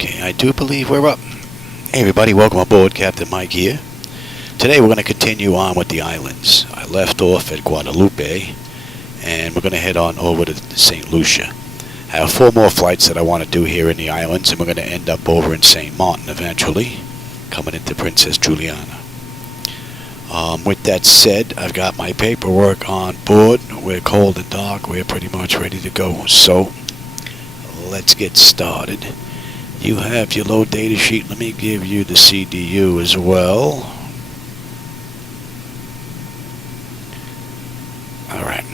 Okay, I do believe we're up. Hey everybody, welcome aboard. Captain Mike here. Today we're going to continue on with the islands. I left off at Guadeloupe, and we're going to head on over to St. Lucia. I have 4 more flights that I want to do here in the islands, and we're going to end up over in St. Martin eventually, coming into Princess Juliana. With that said, I've got my paperwork on board. We're cold and dark. We're pretty much ready to go. So, let's get started. You have your load data sheet. Let me give you the CDU as well. Alright.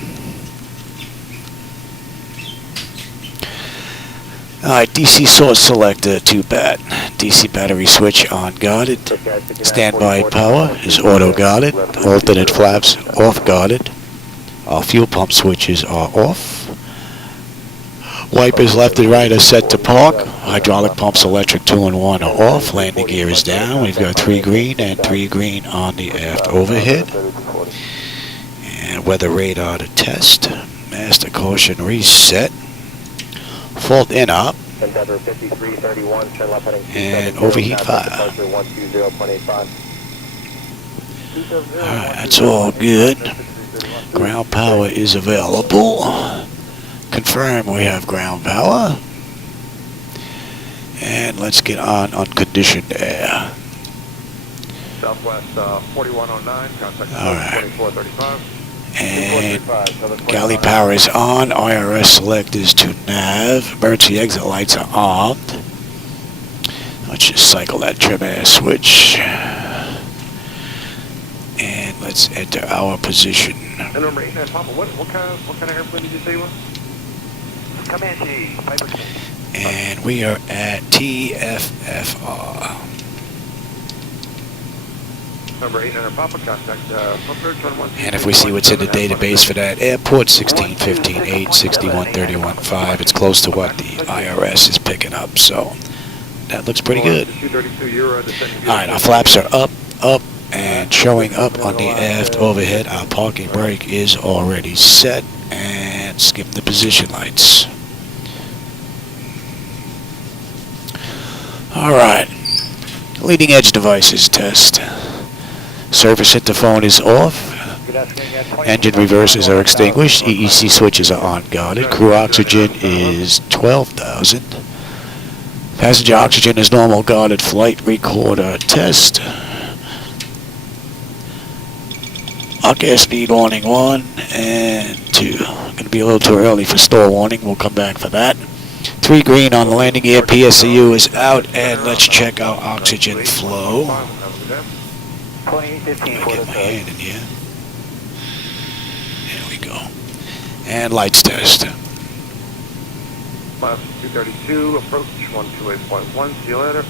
Alright, DC source selector, too bad. DC battery switch on guarded. Standby power is auto guarded. Alternate flaps off guarded. Our fuel pump switches are off. Wipers left and right are set to park. Hydraulic pumps electric 2-in-1 are off. Landing gear is down. We've got 3 green and 3 green on the aft overhead. And weather radar to test. Master caution reset. Fault in up. And overheat fire. Alright, that's all good. Ground power is available. Confirm we have ground power. And let's get on unconditioned air. Southwest 4109, contact 2435. And galley power is on. IRS select is to nav. Emergency exit lights are armed. Let's just cycle that trim air switch. And let's enter our position. And number 8, Papa, what kind of airplane did you say you were? Comanche. And we are at TFFR. Number 800 Papa, contact and if we see what's in the database for that airport, 1615.8, 6131.5, it's close to what the IRS is picking up, so that looks pretty good. Alright, our flaps are up, and showing up on the aft overhead. Our parking brake is already set, and skip the position lights. Alright, leading edge devices test. Service interphone is off. Engine reverses are extinguished. EEC switches are on guarded. Crew oxygen is 12,000. Passenger oxygen is normal guarded. Flight recorder test. Hot gas speed warning 1 and 2. Going to be a little too early for stall warning. We'll come back for that. 3 green on the landing gear. PSCU is out, and let's check our oxygen flow. Get my hand in here. There we go. And lights test. Miles 232, approach 128.1. See you later.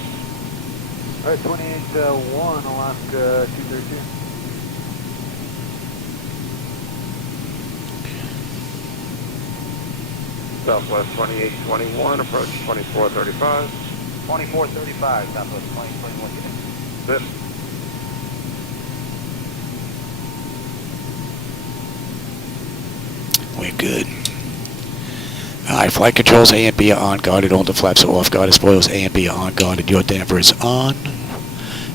Alright, 28-1, Alaska 232. Southwest 2821, approach 2435. 2435, Southwest 2021 unit. Sit. We're good. Alright, flight controls A and B are on guarded. All the flaps are off guarded. Spoilers A and B are on guarded. Your damper is on.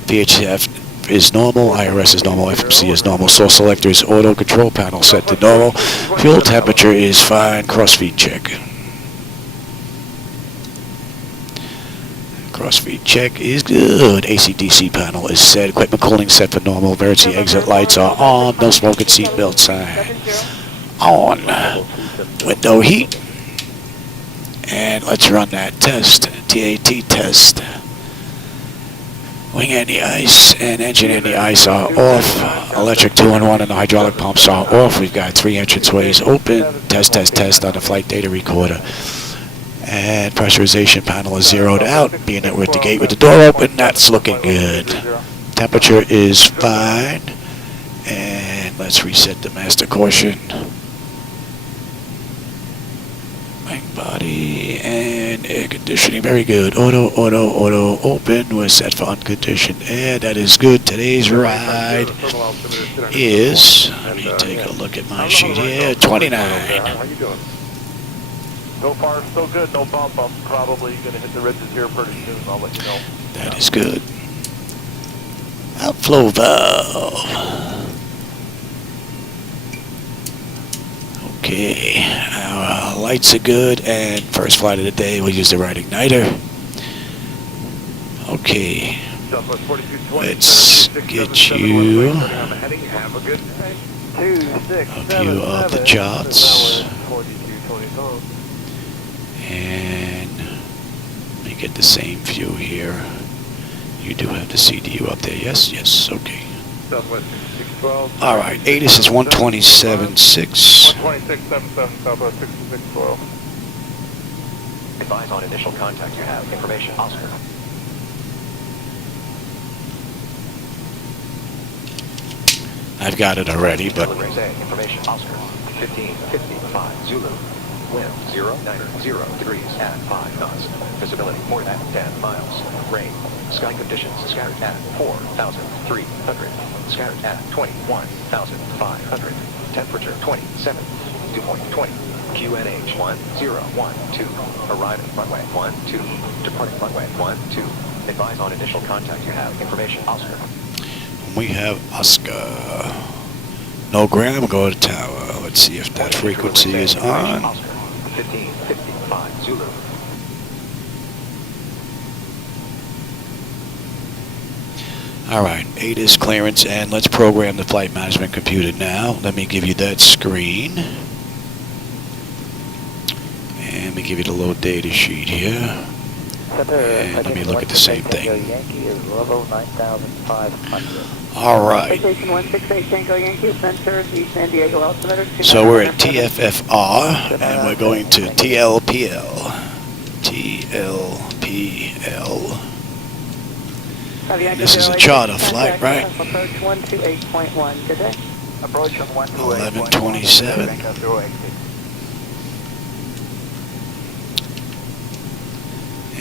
VHF is normal. IRS is normal. FMC is normal. Source selector is auto. Control panel set to normal. Fuel temperature is fine. Crossfeed check. Crossfeed check is good. AC/DC panel is set. Equipment cooling set for normal. Emergency exit lights are on. No smoking seatbelt sign on. Window heat. And let's run that test. TAT test. Wing anti-ice and engine anti-ice are off. Electric 2-in-1 and the hydraulic pumps are off. We've got 3 entranceways open. Test on the flight data recorder. And pressurization panel is zeroed out. Being that we're at the gate with the door open, that's looking good. Temperature is fine. And let's reset the master caution. Wing body and air conditioning. Very good. Auto open. We're set for unconditioned air. That is good. Today's ride is, let me take a look at my sheet here, 29. So far, so good. No bump. I'm probably going to hit the ridges here pretty soon. I'll let you know. That is good. Outflow valve. Okay, our lights are good, and first flight of the day, we'll use the right igniter. Okay, Southwest 4220, let's get you I'm heading. Have a good day. 2677. view of the charts. 4222. And let me get the same view here. You do have the CDU up there, yes? Yes, okay. Southwest 6612. All right, ATIS is 127.6. 12677, Southwest 6612. Advise on initial contact. You have information. Oscar. I've got it already, but Say information. Oscar. 1555 Zulu. Wind 090 degrees at 5 knots. Visibility more than 10 miles. Rain. Sky conditions scattered at 4,300. Scattered at 21,500. Temperature 27. Dew point 20. QNH 1012. Arriving runway 12. Departing runway 12. Advise on initial contact. You have information. Oscar. we have Oscar. No ground, we'll go to tower. Let's see if that frequency is on. 1555 Zulu. Alright, ATIS clearance, and let's program the flight management computer now. Let me give you that screen. And let me give you the load data sheet here. And let me look at the same thing. Yankee is level 9,500. Alright. Station 168 Tango Yankee, center the San Diego altimeter. So we're at TFFR, and we're going to TLPL. TLPL. And this is a charter flight, right? Approach 128.1. Good day. Approach on 1127.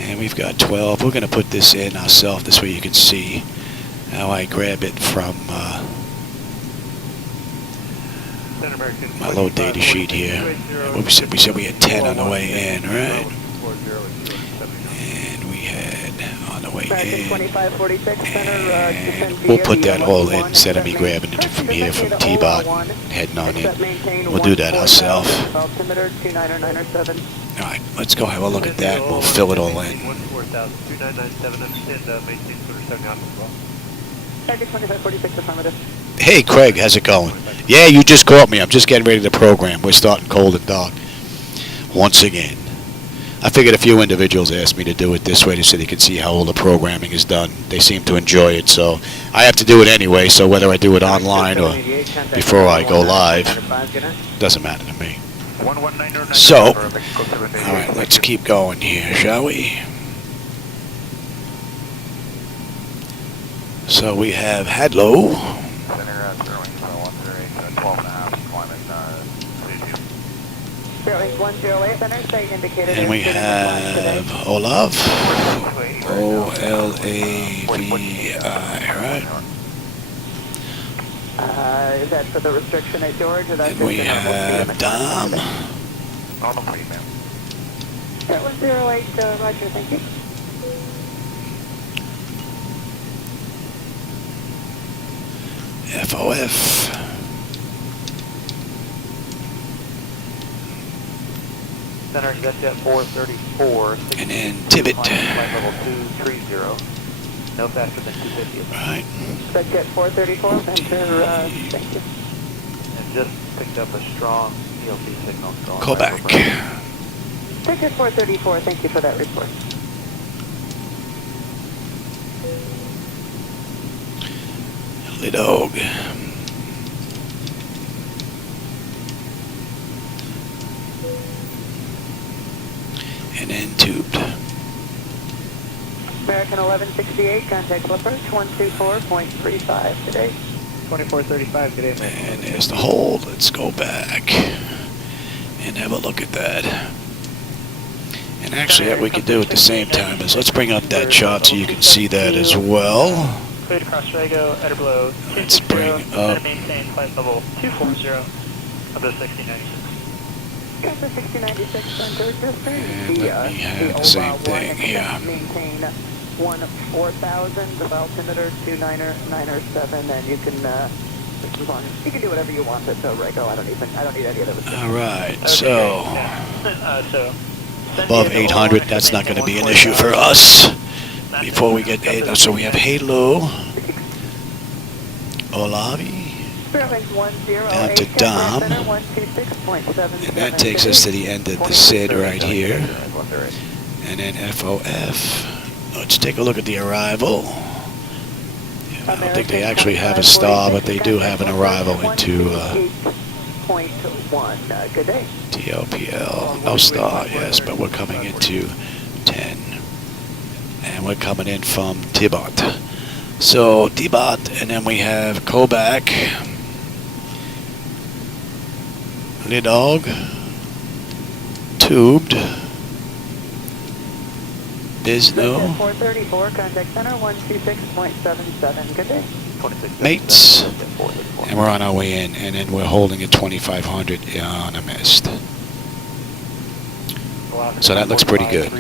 And we've got 12. We're going to put this in ourselves. This way you can see how I grab it from my load data sheet here. What we said we had 10 on the way in, right? And we had on the way in. And we'll put that all in instead of me grabbing it from here from T-Bot and heading on in. We'll do that ourselves. Alright, let's go have a look at that. We'll fill it all in. 2997, understand, maintain sort of 7 as well. Target 2546 affirmative. Hey Craig, how's it going? Yeah, you just caught me. I'm just getting ready to program. We're starting cold and dark. Once again. I figured a few individuals asked me to do it this way so they could see how all the programming is done. They seem to enjoy it, so I have to do it anyway, so whether I do it online or before I go live, doesn't matter to me. So, alright, let's keep going here, shall we? So we have HADLO. And we have Olav. O-L-A-V-I, right? Is that for the restriction at George? Or And we have Dom. On the plane, ma'am. 108, roger, thank you. FOF. Center, you got that 434. And then Tibbet. Flight level 230. No faster than 250. Right. Subjet 434, center, thank you. And just picked up a strong ELC signal. Call back. Subjet 434, thank you for that report. Holy dog. And then tubed. American 1168, contact approach 124.35 today. 2435 today. And there's the hold. Let's go back and have a look at that. And actually what we could do at the same time is let's bring up that chart so you can see that as well. Cleared across Rago, at or below. Let's bring up. Maintain flight level 240 of the 6096. Cockpit 6096, center, just And let me have the same thing here. Maintain 14,000, the altimeter 29907, and you can, as long as you can do whatever you want at Rego. I don't need any of those. All right, so So, above 800, that's not going to be an issue for us. Before we get, so we have HADLO, Olavi, down to Dom, and that takes us to the end of the SID right here, and then FOF. Let's take a look at the arrival. I don't think they actually have a star, but they do have an arrival into TLPL. No star, yes, but we're coming into 10. And we're coming in from Tibot. So Tibot, and then we have Kobak, Lidog, Tubed, Bisno, 434, contact center 126.77. Good day. Mates, and we're on our way in, and then we're holding at 2500 on a mist. So that looks pretty good.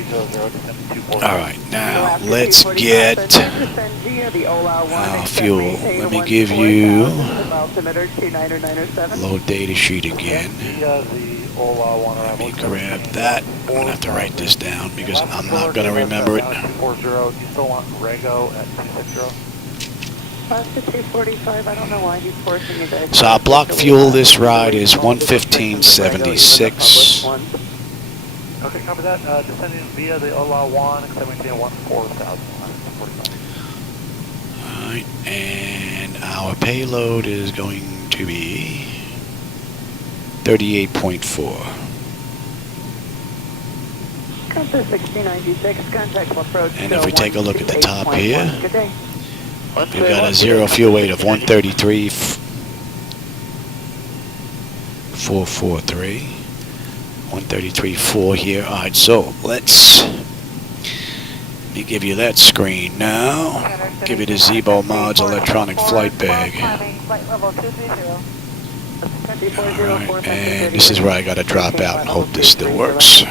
Alright, now let's get our fuel. Let me give you low data sheet again. Let me grab that. I'm going to have to write this down because I'm not going to remember it. So our block fuel this ride is 115.76. Okay, copy that. Descending via the Ola 1, maintain 14,000. Alright, and our payload is going to be 38.4. Compass 6096, contact approach. And if we take a look at the top here, we've got a zero fuel weight of 133.443. 133.4 here. Alright, so let me give you that screen now. Give you the Zibo Mods electronic flight bag. Alright, and this is where I gotta drop out and hope this still works.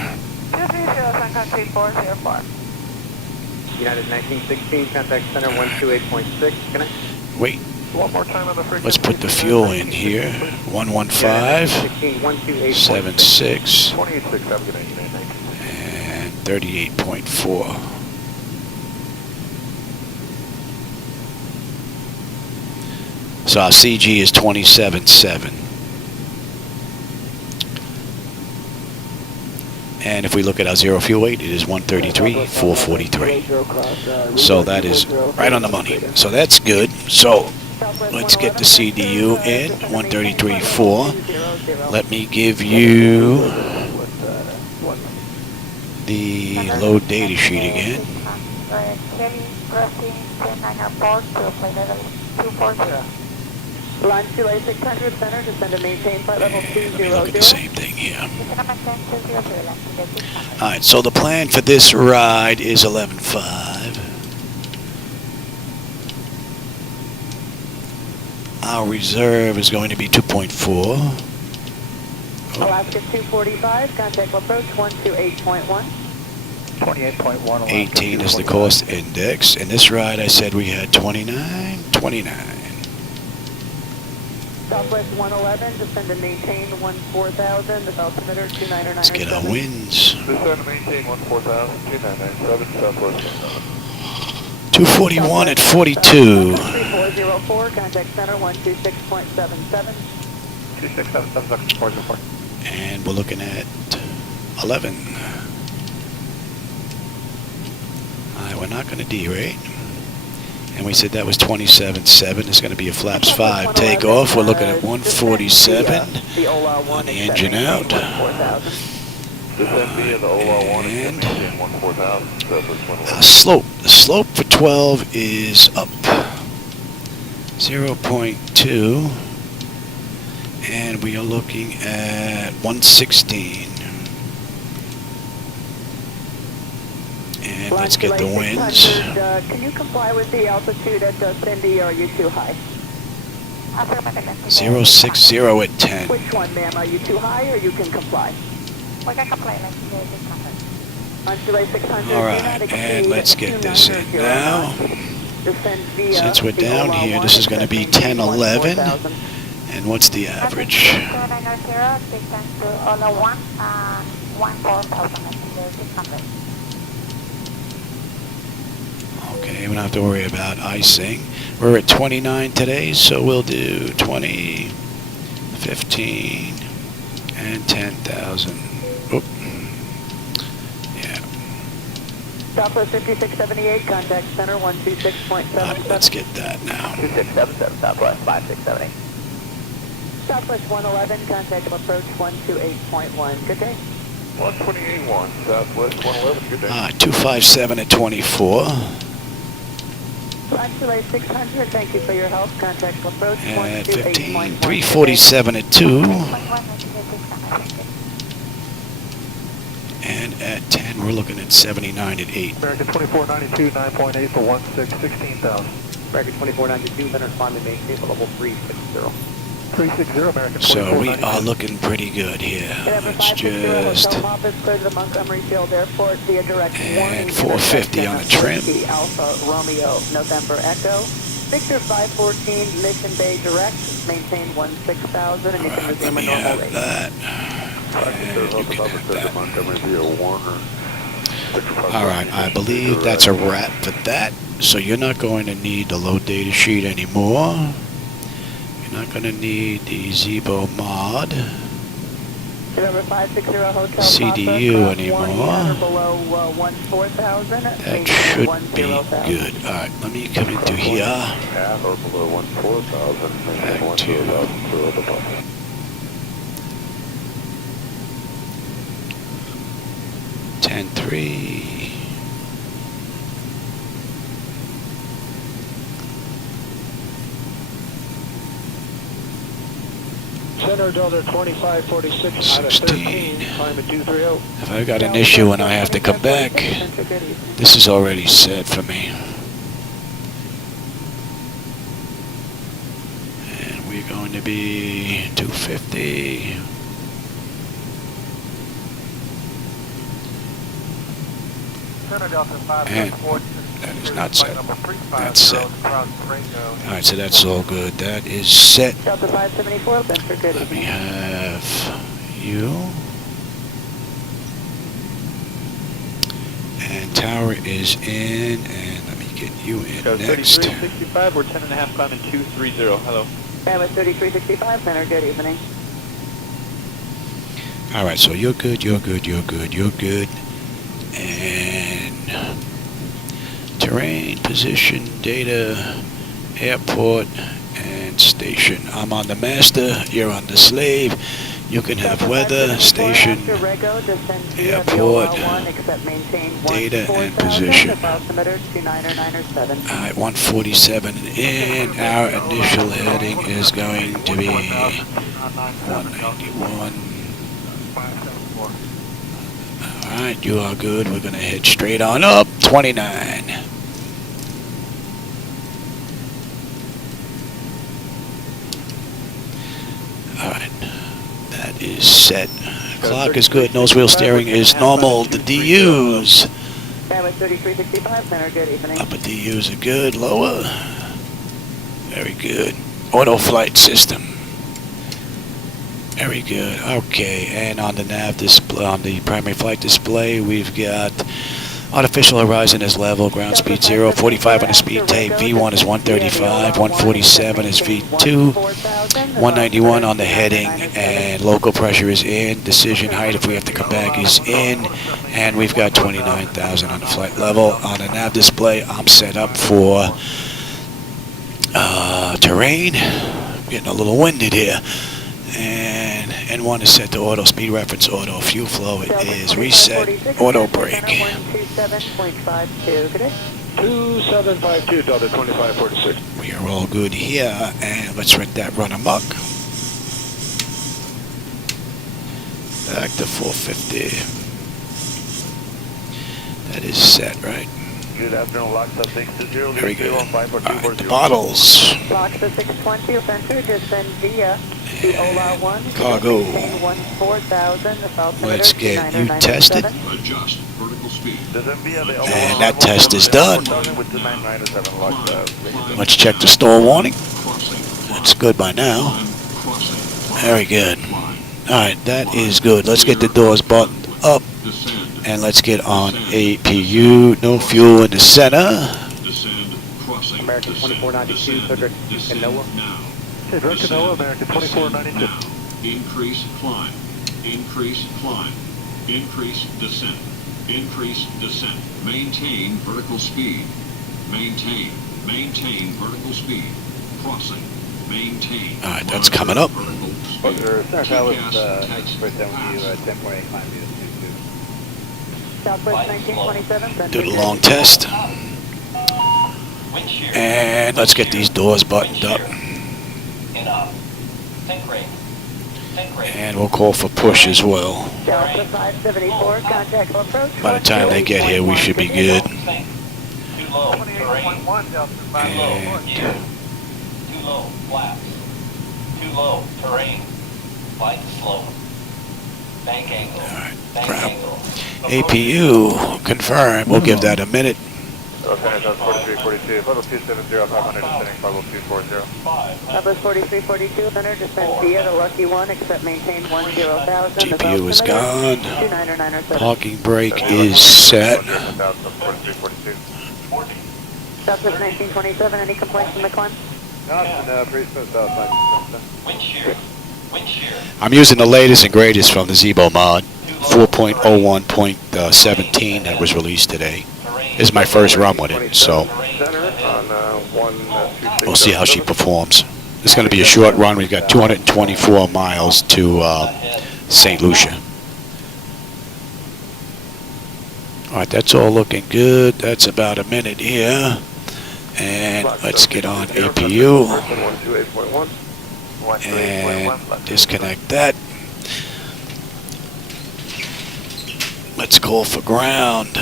United 1916, contact center 128.6, connect. Wait, One more time on the frequency. let's put the fuel in here. 115.76 28.6, have a good night, United 19. and 38.4. So our CG is 27.7. And if we look at our zero fuel weight, it is 133.443. So that is right on the money. So that's good. So let's get the CDU in, 133.4. Let me give you the load data sheet again. Line 600 center, descend to maintain flight level 200. Let me look at the same thing here. Alright, so the plan for this ride is 11.5. Our reserve is going to be 2.4. Alaska 245, contact approach 128.1. 28.1. 18 is the cost index. And this ride I said we had 29. Southwest 111, descend to maintain 14,000, the altimeter 29997. Let's get our winds. Descend to maintain 14,000, 2997, Southwest 241 at 42. 3404, contact center 126.77. 2677, And we're looking at 11. Alright, we're not going to derate. And we said that was 27.7. It's going to be a flaps 5 takeoff. We're looking at 147 on the engine out. And our slope. The slope for 12 is up 0.2. And we are looking at 116. And let's get the winds. Can you comply with the altitude at Cindy, or are you too high? 060 at 10. Which one, ma'am? Are you too high or you can comply? We got complaint like this number. On July 600, All right, and let's get this in now. Since we're down here, this is going to be 1011. And what's the average? 0900, distance to Olo 1, 14,000 like this number. Okay, we don't have to worry about icing. We're at 29 today, so we'll do 20, 15, and 10,000. Oop. Yeah. Southwest 5678, contact center 126.77. All right, let's get that now. 2677, Southwest 5678. Southwest 111, contact approach 128.1. Good day. 128.1, Southwest 111, good day. 257 at 24. On July 600, thank you for your help. Contact approach At 15, 128.1. 347 at 2. 1 like this number. And at 10, we're looking at 79 at 8. American 2492, 9.8 for 16,000. American 2492, center responding maintain for level 360. 360, American So we 2492. are looking pretty good here. Let's just... Hotel office clear to the Montgomery Field Airport via direct warning. And 450 on the trim. Alpha Romeo November Echo. Victor 514 Mission Bay direct. Maintain 16,000 and you can Let resume a me normal have rate. that. All right, I believe that's a wrap for that. So you're not going to need the low data sheet anymore. You're not going to need the Zibo mod. November 560 Hotel CDU Papa, anymore. 1 below 14,000. That should be good. All right, let me come into here. Half or below 14,000, Back and to 1,000 the Papa. 10-3. Center Delta 2546 out of 13, climb at 230. If I got an issue and I have to come back, this is already set for me. And we're going to be 250. Center Delta And 574. that is not set. That's set. Alright, so that's all good. That is set. Delta 574, Spencer, good Let me evening. have you. And tower is in, and let me get you in next. 3365, we're 10.5 climbing 230. Hello. Bandwidth 3365, Center, good evening. Alright, so you're good, you're good, you're good, you're good. And terrain, position, data, airport, and station. I'm on the master, you're on the slave. You can have weather, station, airport, data, and position. Alright, 147 in. Our initial heading is going to be 191. Alright, you are good. We're going to head straight on up. 29. Alright, that is set. Clock is good. Nose wheel steering is normal. The DUs. Bandwidth 3365, Center, good evening. Upper DUs are good. Lower. Very good. Auto flight system. Very good. Okay, and on the nav display, on the primary flight display, we've got artificial horizon is level, ground speed 0, 45 on the speed tape, V1 is 135, 147 is V2, 191 on the heading, and local pressure is in, decision height if we have to come back is in, and we've got 29,000 on the flight level. On the nav display, I'm set up for terrain. I'm getting a little winded here. And N1 is set to auto speed reference, auto fuel flow. It is reset, auto brake. 127.52, good day. 2752, Delta 2546. We are all good here, and let's let that run amok. Back to 450. That is set, right? Good afternoon, Lucia 620. Very good. Alright, the bottles. Lucia 620, offender, descend via the Ola 1. Cargo. 14,000, the altimeter Let's get you 2997. tested. Adjust vertical speed. And that test is done. With 2997 Lucia. Let's check the stall warning. Crossing. That's good by now. Crossing. Very good. Alright, that is good. Let's get the doors buttoned up. Descend. And let's get on APU. No fuel in the center. Descend. Crossing. American Descend. 2492, Cedric, Descend and NOAA. now. Hey, direct to NOAA, American 2492. Now. Increase climb. Increase climb. Increase descent. Increase descent. Maintain vertical speed. Maintain. Maintain vertical speed. Crossing. Maintain. Alright, that's coming up. Vertical speed. Center Palace, TCAS next birthday with you, 10.8 climb meters. Southwest 1927, Do the long test. And let's get these doors buttoned up. And we'll call for push as well. Delta 574, contact approach. By the time they get here, we should be good. Too low, terrain. And Too low, flaps. Too low, terrain. Flight slow. Bank angle. Bank crap. angle. APU, confirm. We'll give that a minute. Center South 4342, level 270, 500, descending level 240. Southwest 4342, center, descend via the Lucky 1, except maintain 10,000. GPU is gone. 2997. Parking brake is set. South 4342. Southwest 1927, any complaints from the climb? Nothing, pretty smooth South 1927. Wind shear. Wind shear. I'm using the latest and greatest from the Zibo mod. 4.01.17 that was released today. This is my first run with it, so Center on 126. we'll see how she performs. It's going to be a short run. We've got 224 miles to St. Lucia. Alright, that's all looking good. That's about a minute here. And let's get on APU. 128.1. And disconnect that. Let's call for ground.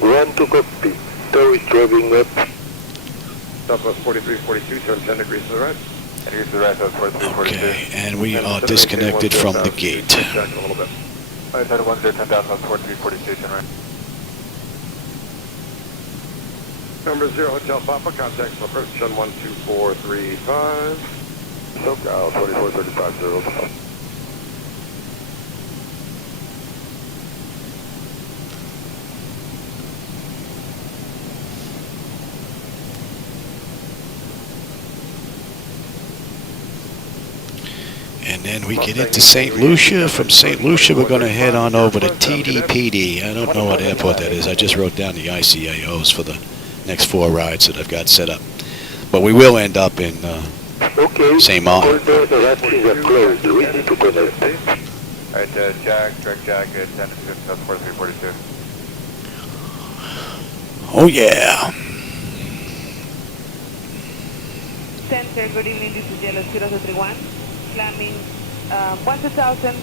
Ground to copy. Tow is driving up. Southwest 4342, turn 10 degrees to the right. 10 degrees to the right, South 4342. Okay, and we are disconnected from the gate. Jack a little bit. Alright, 10 10,000, South 4342, turn right. Number 0, Hotel Papa, contact approach on 12435. SoCal 44350. And then we get into St. Lucia. From St. Lucia, we're going to head on over to TDPD. I don't know what airport that is. I just wrote down the ICAOs for the next 4 rides that I've got set up. But we will end up in St. Martin. Alright, Jack, direct Jack, 10 to 6, South 4342. Oh, yeah. Center, good evening, this is Yellow 0231. Climbing 1,000 to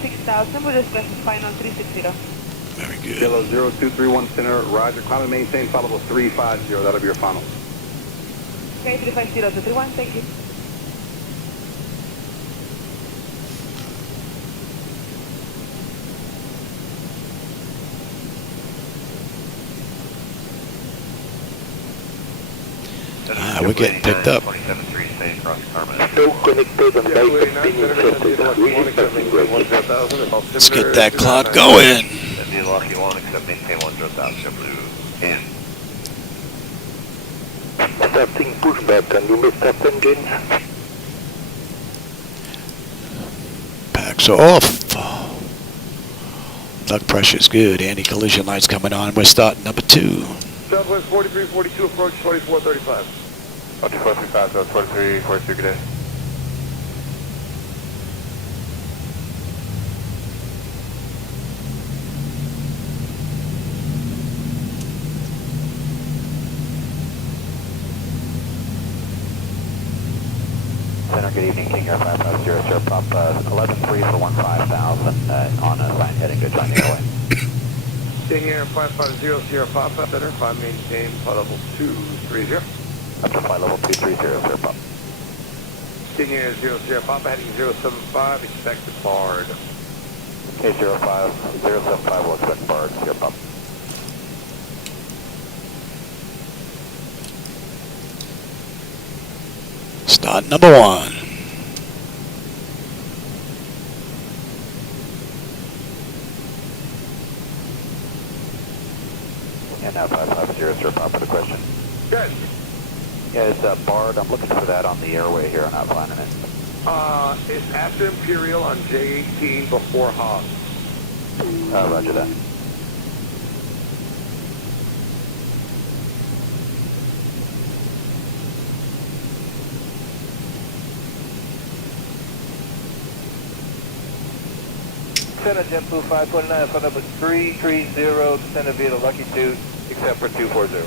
16,000, we'll just classify on 360. Very good. Yellow 0231 center, roger, climb and maintain, followable 350, that'll be your final. Okay, 350 to 31, thank you. We're getting picked up. Let's get that clock going. Starting pushback, can you make start engine? Packs are off. Duct pressure's good. Anti-collision lights coming on. We're starting number 2. Southwest 4342, approach 2435. 2435, South 4342, good day. Center, good evening, King Air 550, sir, prop 11-3 for 15,000 on a sign heading to China Airway. Sting Air 550 Sierra Papa, center, 5 maintain, flight level 230. Up to flight level 230, Sierra Papa. Sting Air 0 Sierra Papa, heading 075, expect BARD. Okay, 075, will expect BARD, Sierra Papa. Start number 1. And now 550, Sierra Papa, the question. Good. Yeah, it's BARD. I'm looking for that on the airway here. I'm not finding it. It's after Imperial on J18 before Haas. Roger that. Center JetBlue 529, flight number 330, descended via the Lucky 2, except for 240.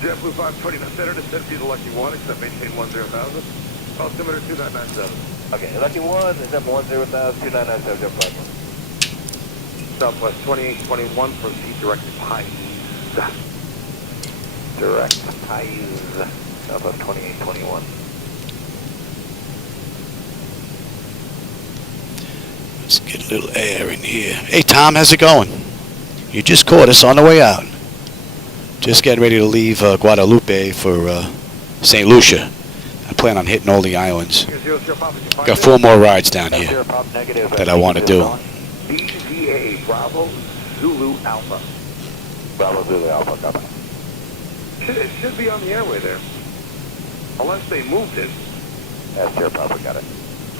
JetBlue 529, center, descend via the Lucky 1, except maintain 10,000. Altimeter 2997. Okay, Lucky 1, descend 10,000, 2997, JetBlue 5. Southwest 2821, proceed direct to Pines. Direct Pines, Southwest 2821. Let's get a little air in here. Hey, Tom, how's it going? You just caught us on the way out. Just getting ready to leave Guadeloupe for St. Lucia. I plan on hitting all the islands. Got 4 more rides down here that I want to do. BVA, Bravo, Zulu, Alpha. Bravo, Zulu, Alpha, copy. It should be on the airway there. Unless they moved it. That's Sierra Papa, got it.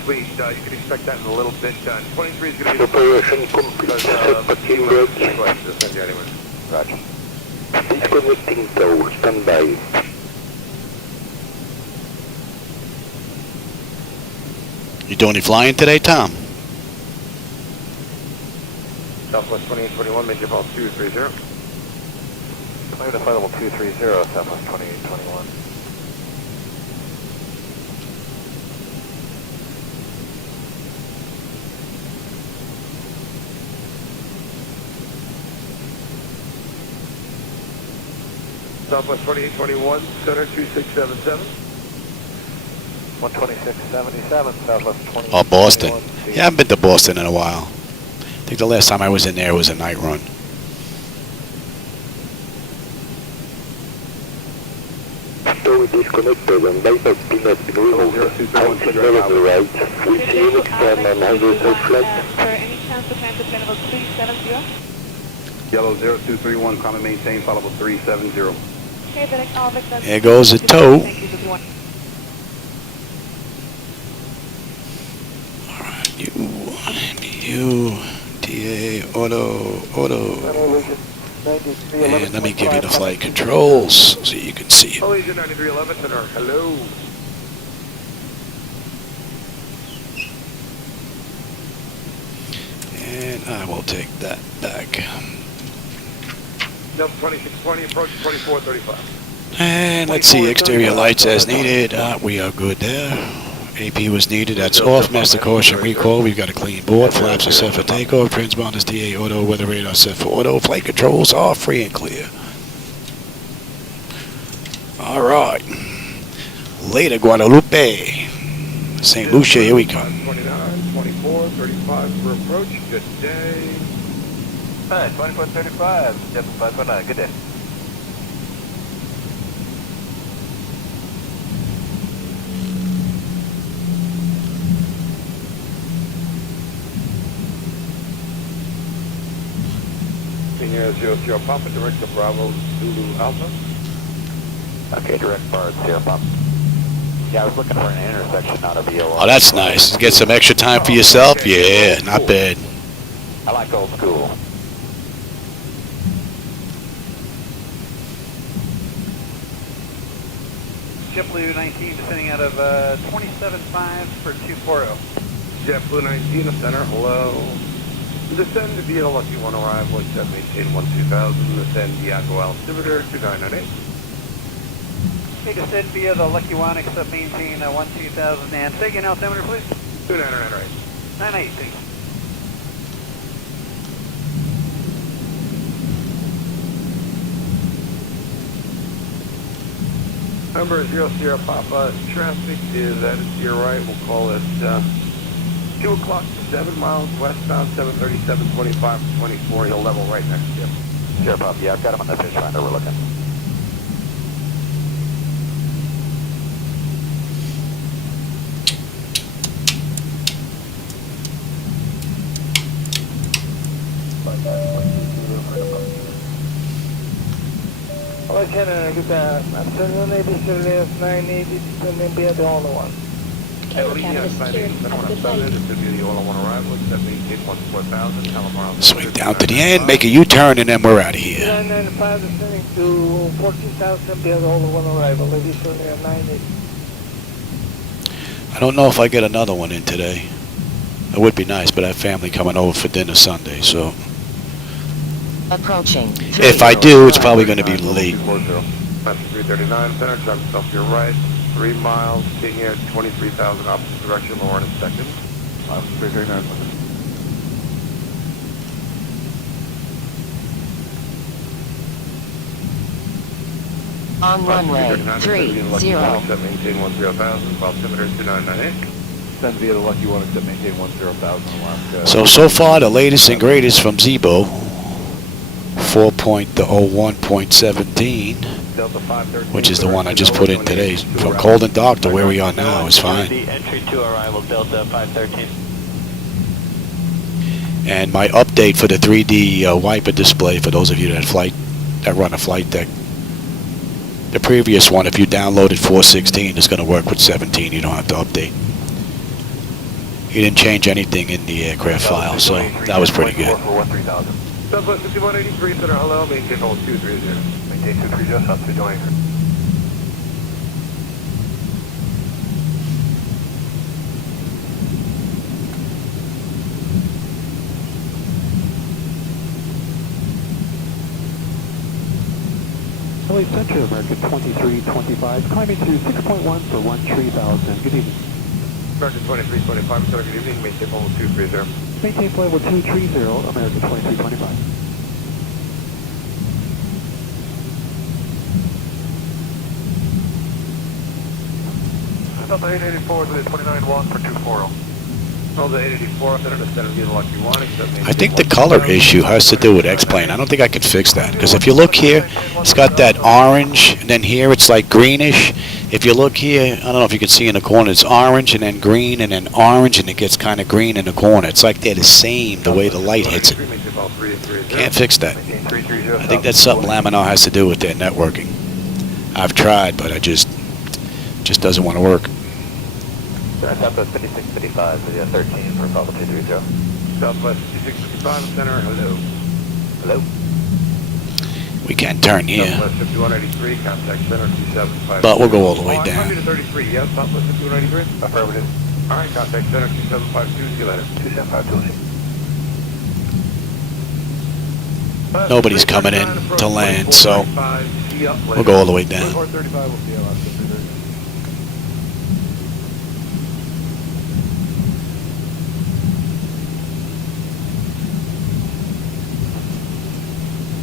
Sweet, you can expect that in a little bit. 23 is going to be... Preparation complete. Set parking brakes. Anyway. Roger. Disconnecting tow. Stand by. You doing any flying today, Tom? Southwest 2821, major ball 230. Clear to flight level 230, Southwest 2821. Southwest 2821, center 2677. 12677, Southwest 2821. Oh, Boston. Yeah, I haven't been to Boston in a while. I think the last time I was in there was a night run. Tow disconnected and bypass pin has been removed. Altimeter on the right. We see you next time on Highway South Flight. Sir, any chance to climb to plane level 370? Yellow 0231, common maintain, flight level 370. Okay, direct all vectors. There goes the tow. Thank you, good one. You, TA, auto. And let me give you the flight controls so you can see it. Allegiant 9311, center, hello. And I will take that back. Delta 2620, approach 2435. And let's see, exterior lights as needed. We are good there. AP was needed. That's off. Master caution recall. We've got a clean board. Flaps are set for takeoff. Transponders TA auto. Weather radar set for auto. Flight controls are free and clear. All right. Later, Guadeloupe. St. Lucia, here we come. 29, 24, 35 for approach. Good day. Hi, 2435, JetBlue 529, good day. Senior 00 Papa, direct to Bravo, Zulu Alpha. Okay, direct BARD, Sierra Papa. Yeah, I was looking for an intersection, not a VOR. Oh, that's nice. Get some extra time for yourself? Yeah, not bad. I like old school. JetBlue 19 descending out of 27.5 for 240. JetBlue 19, center, hello. Descend via Lucky 1 arrival, except maintain 12,000. Descend Diago altimeter 2998. Okay, descend via the Lucky 1, except maintain 12,000. And say again altimeter, please. 2998. 98, please. Number 0 Sierra Papa, traffic is at your right. We'll call it 2 o'clock, 7 miles westbound, 737, 25, 24. He'll level right next to you. Sierra Papa, yeah, I've got him on the fish finder. We're looking. Lieutenant, get that. 780, 980, and then be at the only one. Swing down to the end, make a U-turn, and then we're out of here. 995 descending to 14,000, be at the only one arrival. Ladies, 980. I don't know if I get another one in today. It would be nice, but I have family coming over for dinner Sunday, so. Approaching. If I do, it's probably going to be late. 339, center, drive yourself to your right, 3 miles, taking at 23,000 opposite direction, lower in a second. 339, On runway 30. Maintain 10,000, altimeter 2998. Send via the Lucky One, except maintain 10,000 Alaska. So far, the latest and greatest from Zibo, 4.01.17, which is the one I just put in today. From cold and dark to where we are now is fine. Entry to arrival, Delta 513. And my update for the 3D wiper display, for those of you that run a flight deck, the previous one, if you downloaded 416, is going to work with 17. You don't have to update. He didn't change anything in the aircraft file, so that was pretty good. Southwest 5183, center, hello, maintain hold 230. Maintain 230, south to join. LA Central, American 2325, climbing to 6.1 for 13,000. Good evening. American 2325, center, good evening, maintain hold 230. Maintain flight level 230, American 2325. Delta 884 to the 29-1 for 240. Delta 884, center to center, via the Lucky One. I think the color issue has to do with X-Plane. I don't think I could fix that, because if you look here, it's got that orange, and then here it's like greenish. If you look here, I don't know if you can see in the corner, it's orange and then green and then orange, and it gets kind of green in the corner. It's like they're the same, the way the light hits it. Can't fix that. I think that's something Laminar has to do with their networking. I've tried, but it just doesn't want to work. Southwest 5655, video 13 for Papa 230. Southwest 5655, center, hello. Hello. We can turn here, Southwest 5183, contact center 275. but we'll go all the way down. 133, yes, Southwest 5183. Affirmative. All right, contact center 2752, see you later. 2752. Nobody's coming in to land, so we'll go all the way down. 435 will be allowed.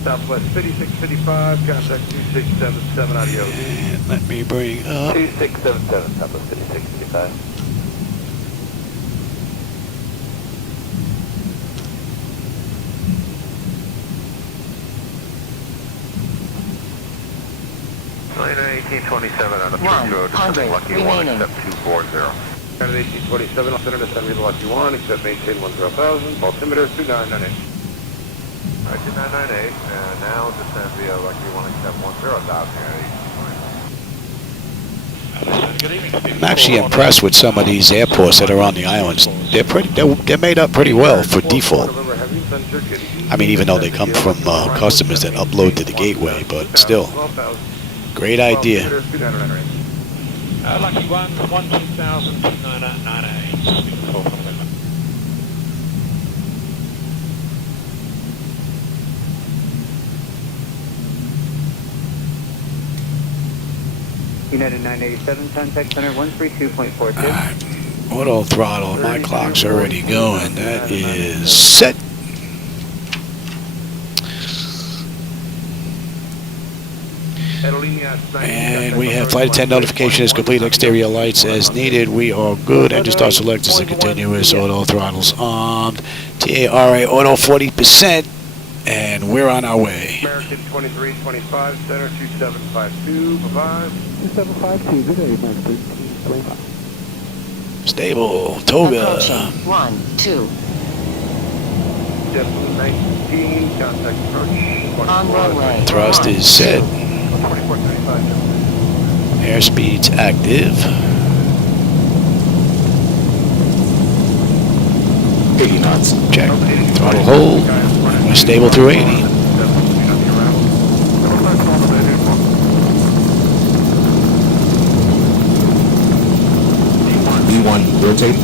Southwest 5655, contact 2677, adios. And let me bring up. 2677, Southwest 5655. China 1827 on the One, road, hundred Lucky One, except 240. China 1827, center to center, the Lucky One, except maintain 10,000, altimeter 2998. 2998, and now descend via Lucky One, except 10,000. I'm actually impressed with some of these airports that are on the islands. They're made up pretty well for default. I mean, even though they come from customers that upload to the gateway, but still, great idea. Lucky One, 12,000, 2998. United 987, contact center 132.42. Alright, auto throttle, my clock's already going. That is set. And we have flight attendant notification is complete, exterior lights as needed. We are good. Engine start select is a continuous, auto throttles armed. TARA auto 40%, and we're on our way. American 2325, center 2752, bye-bye. 2752, good day, American 25. Stable, Toga. Approaching 1, 2. JetBlue 19, contact approach. On runway. Thrust is set. 2435. Airspeed's active. 80 knots. Check. Throttle hold. We're stable through 80. B1, rotate.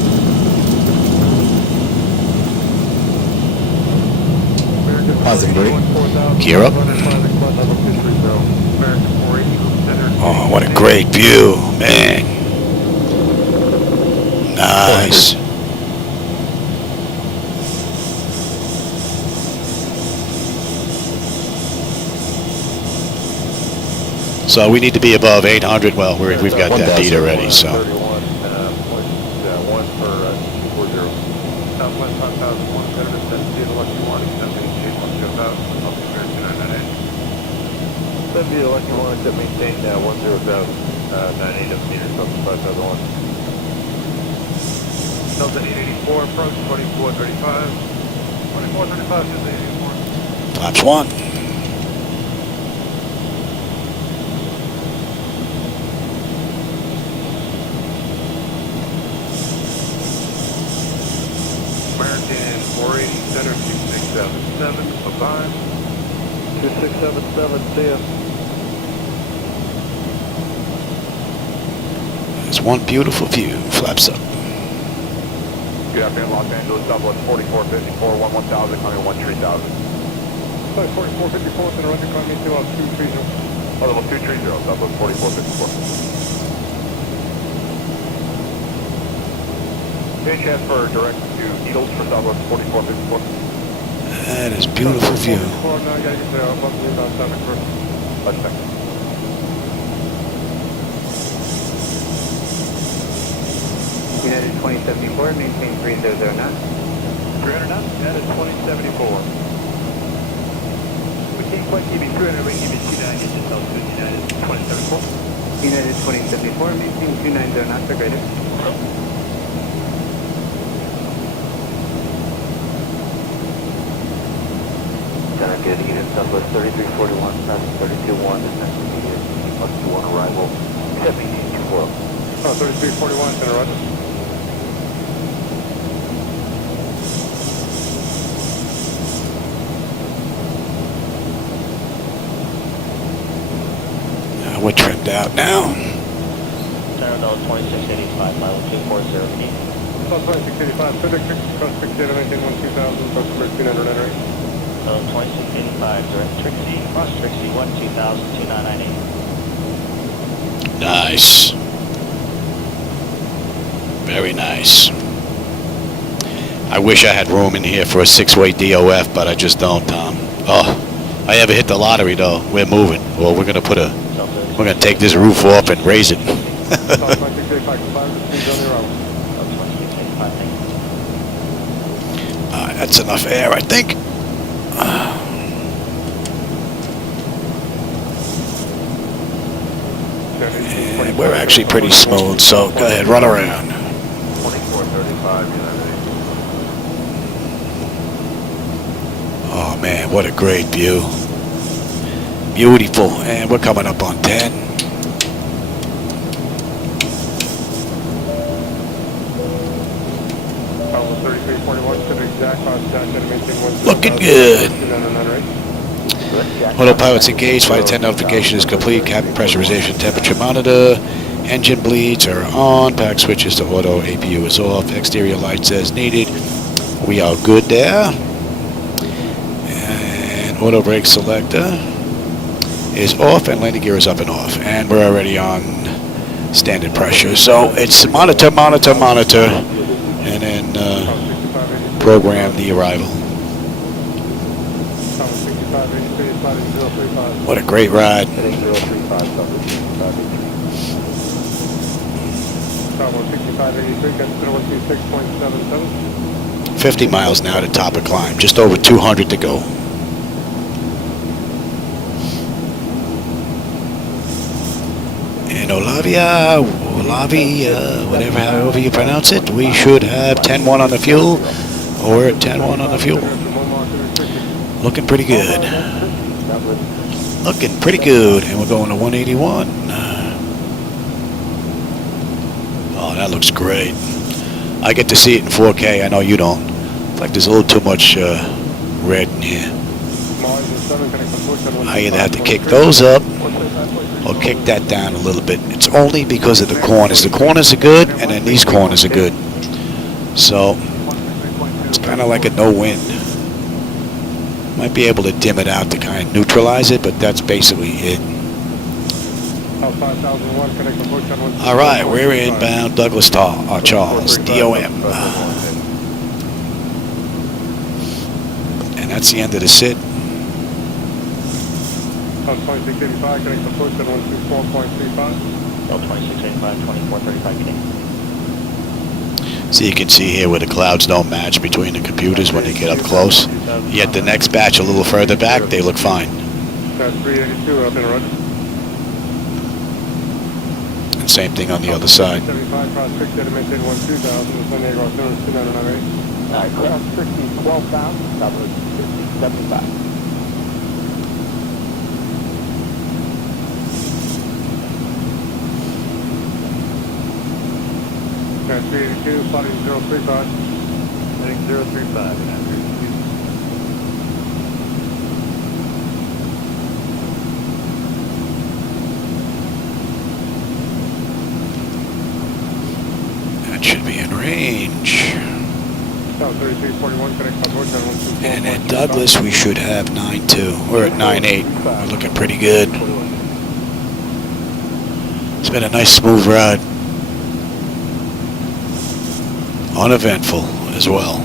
Positive, ready? Gear up. Oh, what a great view, man. Nice. So we need to be above 800. Well, we've got that beat already, so. One for 240. Southwest 5001, center to 70, lucky one, accept maintain 120,000, Republic American 998. 70, lucky one, accept maintain 10,098 meters, Southwest 5001. Delta 884, approach 2435. 2435, Delta 884. Flaps 1. American 480, center 2677, bye-bye. 2677, see ya. There's one beautiful view. Flaps up. Good afternoon, Los Angeles, Southwest 4454, 11,000, coming 13,000. Sorry, 4454, center runway, coming to 230. Oh, level 230, Southwest 4454. Can you transfer direct to Needles for Southwest 4454? That is beautiful view. United 2074, maintain 300 knots. 300 knots, United 2074. We can't quite give you 300, we can give you 290, just altitude United 2074. United 2074, maintain 290 knots or greater. Good unit, Southwest 3341, passing 32-1, descent immediate, plus 2-1 arrival, 70-24. Oh, 3341, center roger. We're trimmed out now. Center 2685, mile 240 feet. South 2685, Civic, cross 60, maintain 12,000, customer 298. 2685, direct Trixie, cross Trixie, 12,000, 2998. Nice. Very nice. I wish I had room in here for a 6-way DOF, but I just don't, Tom. Oh, I ever hit the lottery though. We're moving. Well, we're gonna take this roof off and raise it. That's enough air, I think. And we're actually pretty smooth, so go ahead, run around. 2435, Oh man, what a great view. Beautiful. And we're coming up on 10. Looking good. Autopilot's engaged. Flight attendant notification is complete. Cabin pressurization, temperature monitor. Engine bleeds are on. Pack switches to auto. APU is off. Exterior lights as needed. We are good there. And auto brake selector is off, and landing gear is up and off. And we're already on standard pressure. So it's monitor, monitor, monitor, and then program the arrival. What a great ride. Heading 035, Southwest 6583. 50 miles now to top of climb. Just over 200 to go. And Olavia, whatever, however you pronounce it, we should have 10-1 on the fuel, or we're at 10-1 on the fuel. Looking pretty good. Looking pretty good, and we're going to 181. Oh, that looks great. I get to see it in 4K. I know you don't. It's like there's a little too much red in here. I either have to kick those up or kick that down a little bit. It's only because of the corners. The corners are good, and then these corners are good. So it's kind of like a no-win. Might be able to dim it out to kind of neutralize it, but that's basically it. All right, we're inbound Douglas Charles, DOM. And that's the end of the sit. 2685, connect to approach at 124.35. 2685, 2435, King. So you can see here where the clouds don't match between the computers when they get up close. Yet the next batch a little further back, they look fine. That's 382, up in Roger. And same thing on the other side. 75, cross 6, to maintain 12000, Sunday, Ross, 2998. Alright, cross 60, 12,000, Southwest 5075. That's 382, plotting 035. Heading 035, and after That should be in range. And at Douglas, we should have 9.2. We're at 9.8. We're looking pretty good. It's been a nice, smooth ride. Uneventful as well.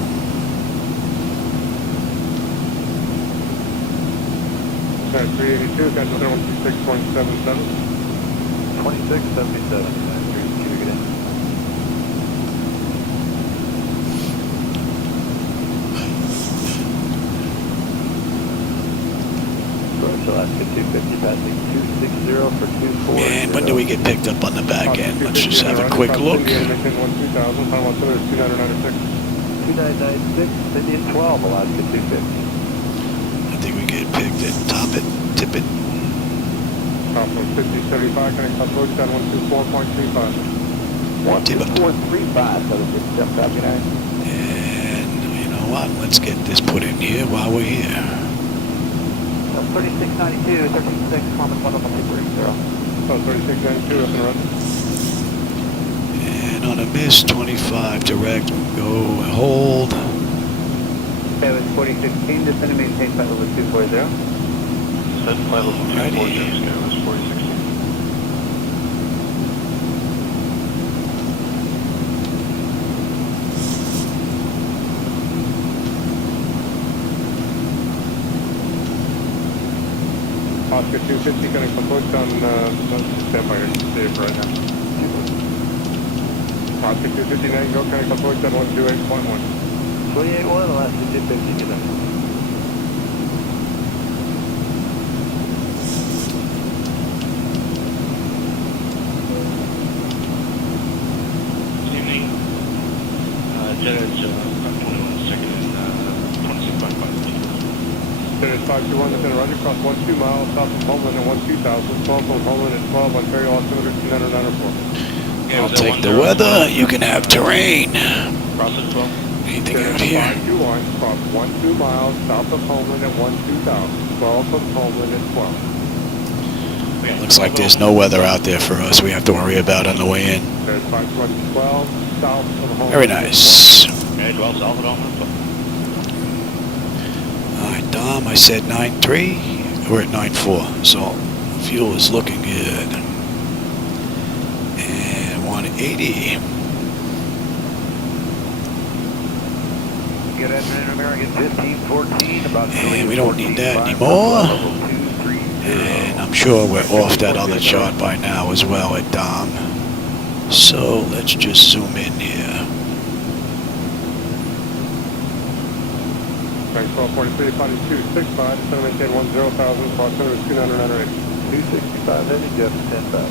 That's 382, got another 126.77. 2677. Alaska 250 passing 260 for 24. And when do we get picked up on the back end? Let's just have a quick look. 2996, Indian 12, Alaska 250. I think we get picked at top it, tip it. Top of 5075, connect to approach at 124.35. 12435, so it's just copy 9. And you know what? Let's get this put in here while we're here. 3692, 136, Common 11330. Oh, 3692, up and running. And on a miss, 25 direct, go hold. Okay, with 4016, descend and maintain flight level 240. Set flight level 240, scale is 4016. Oscar 250, connect approach on stand by your safe right now. Oscar 259, go connect approach on 128.1. 28.1, Alaska 250, get up. Good evening. Jet Edge 21 second and 2655. Jet Edge 521, descend Roger, cross 12 miles, south of Homeland at 12,000, 12 from Homeland at 12, Ontario, altimeter 2994. I'll take the weather. You can have terrain. Cross at 12. Anything out here? 521, cross 12 miles, south of Homeland at 12,000, 12 from Homeland at 12. Looks like there's no weather out there for us we have to worry about on the way in. There's 512 south of Homeland. Very nice. Okay, 12 south of Homeland. Alright, Dom, I said 9.3. We're at 9.4, so fuel is looking good. And 180. Good afternoon, American 1514. About And we don't need that anymore. And I'm sure we're off that other chart by now as well at Dom. So let's just zoom in here. Right, 1243, Funny 265, descend maintain 10,000, cross center is 2998. 265 heavy, Jeff, 10,000.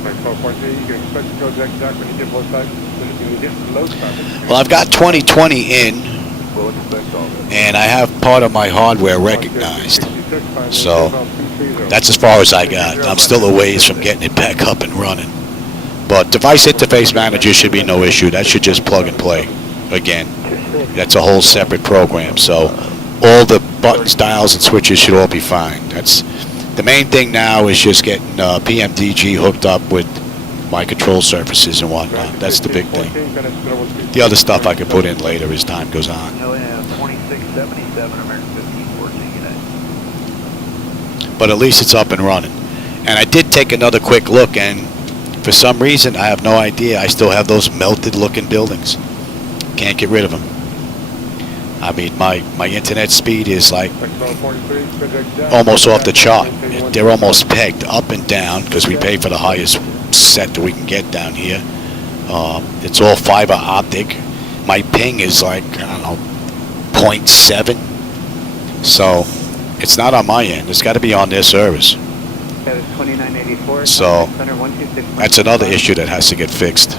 Right, 1243, you can expect to go exact when you get low side. When you get low traffic. Well, I've got 2020 in, and I have part of my hardware recognized. So that's as far as I got. I'm still a ways from getting it back up and running. But device interface manager should be no issue. That should just plug and play again. That's a whole separate program. So all the buttons, dials, and switches should all be fine. That's the main thing now, is just getting PMDG hooked up with my control surfaces and whatnot. That's the big thing. The other stuff I can put in later as time goes on. 2677, American 1514, But at least it's up and running. And I did take another quick look, and for some reason, I have no idea, I still have those melted looking buildings. Can't get rid of them. I mean, my internet speed is like almost off the chart. They're almost pegged up and down because we pay for the highest set that we can get down here. It's all fiber optic. My ping is like, I don't know, 0.7. So it's not on my end. It's got to be on their service. So that's another issue that has to get fixed.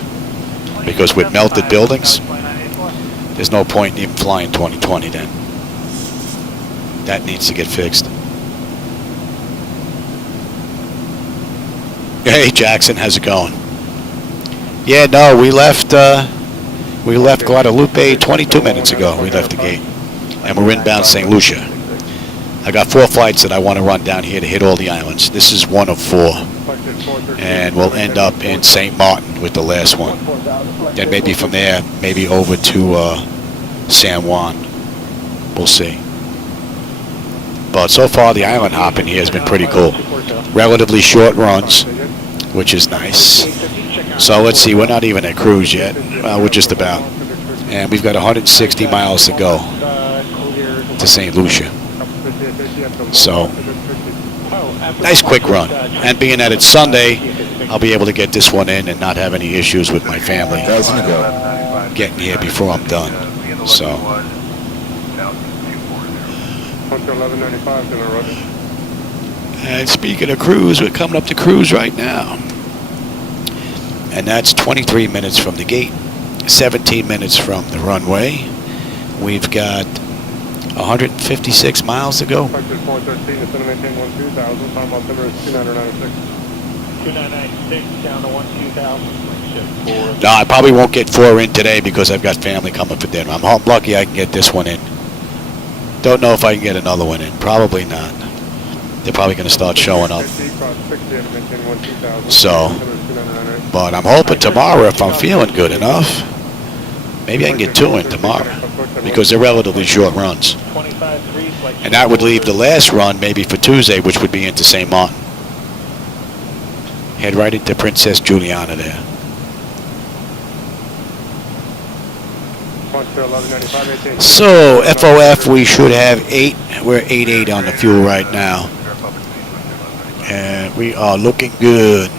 Because with melted buildings, there's no point in even flying 2020 then. That needs to get fixed. Hey Jackson, how's it going? Yeah, no, we left Guadeloupe 22 minutes ago. We left the gate. And we're inbound St. Lucia. I got 4 flights that I want to run down here to hit all the islands. This is one of 4. And we'll end up in St. Martin with the last one. Then maybe from there, maybe over to San Juan. We'll see. But so far, the island hopping here has been pretty cool. Relatively short runs, which is nice. So let's see, we're not even at cruise yet. We're just about. And we've got 160 miles to go to St. Lucia. So, nice quick run. And being that it's Sunday, I'll be able to get this one in and not have any issues with my family getting here before I'm done. So. And speaking of cruise, we're coming up to cruise right now. And that's 23 minutes from the gate, 17 minutes from the runway. We've got 156 miles to go. 2996 down to 12,000. No, I probably won't get 4 in today because I've got family coming for dinner. I'm lucky I can get this one in. Don't know if I can get another one in. Probably not. They're probably going to start showing up. So, but I'm hoping tomorrow, if I'm feeling good enough, maybe I can get 2 in tomorrow because they're relatively short runs. And that would leave the last run maybe for Tuesday, which would be into St. Martin. Head right into Princess Juliana there. So, FOF, we should have 8. We're 8.8 on the fuel right now. And we are looking good.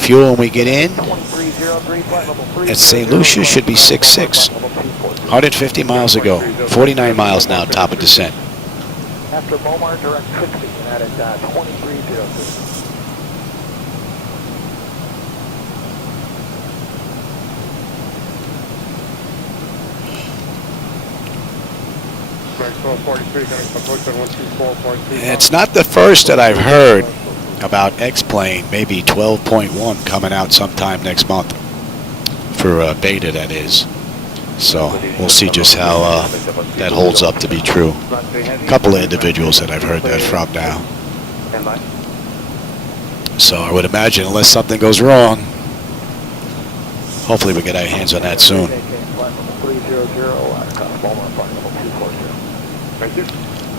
Fuel when we get in at St. Lucia should be 6.6. 150 miles to go. 49 miles now, top of descent. After Beaumont, direct 60, and that is 2306. It's not the first that I've heard about X-Plane, maybe 12.1 coming out sometime next month for beta, that is. So we'll see just how that holds up to be true. A couple of individuals that I've heard that from now. So I would imagine unless something goes wrong, hopefully we get our hands on that soon.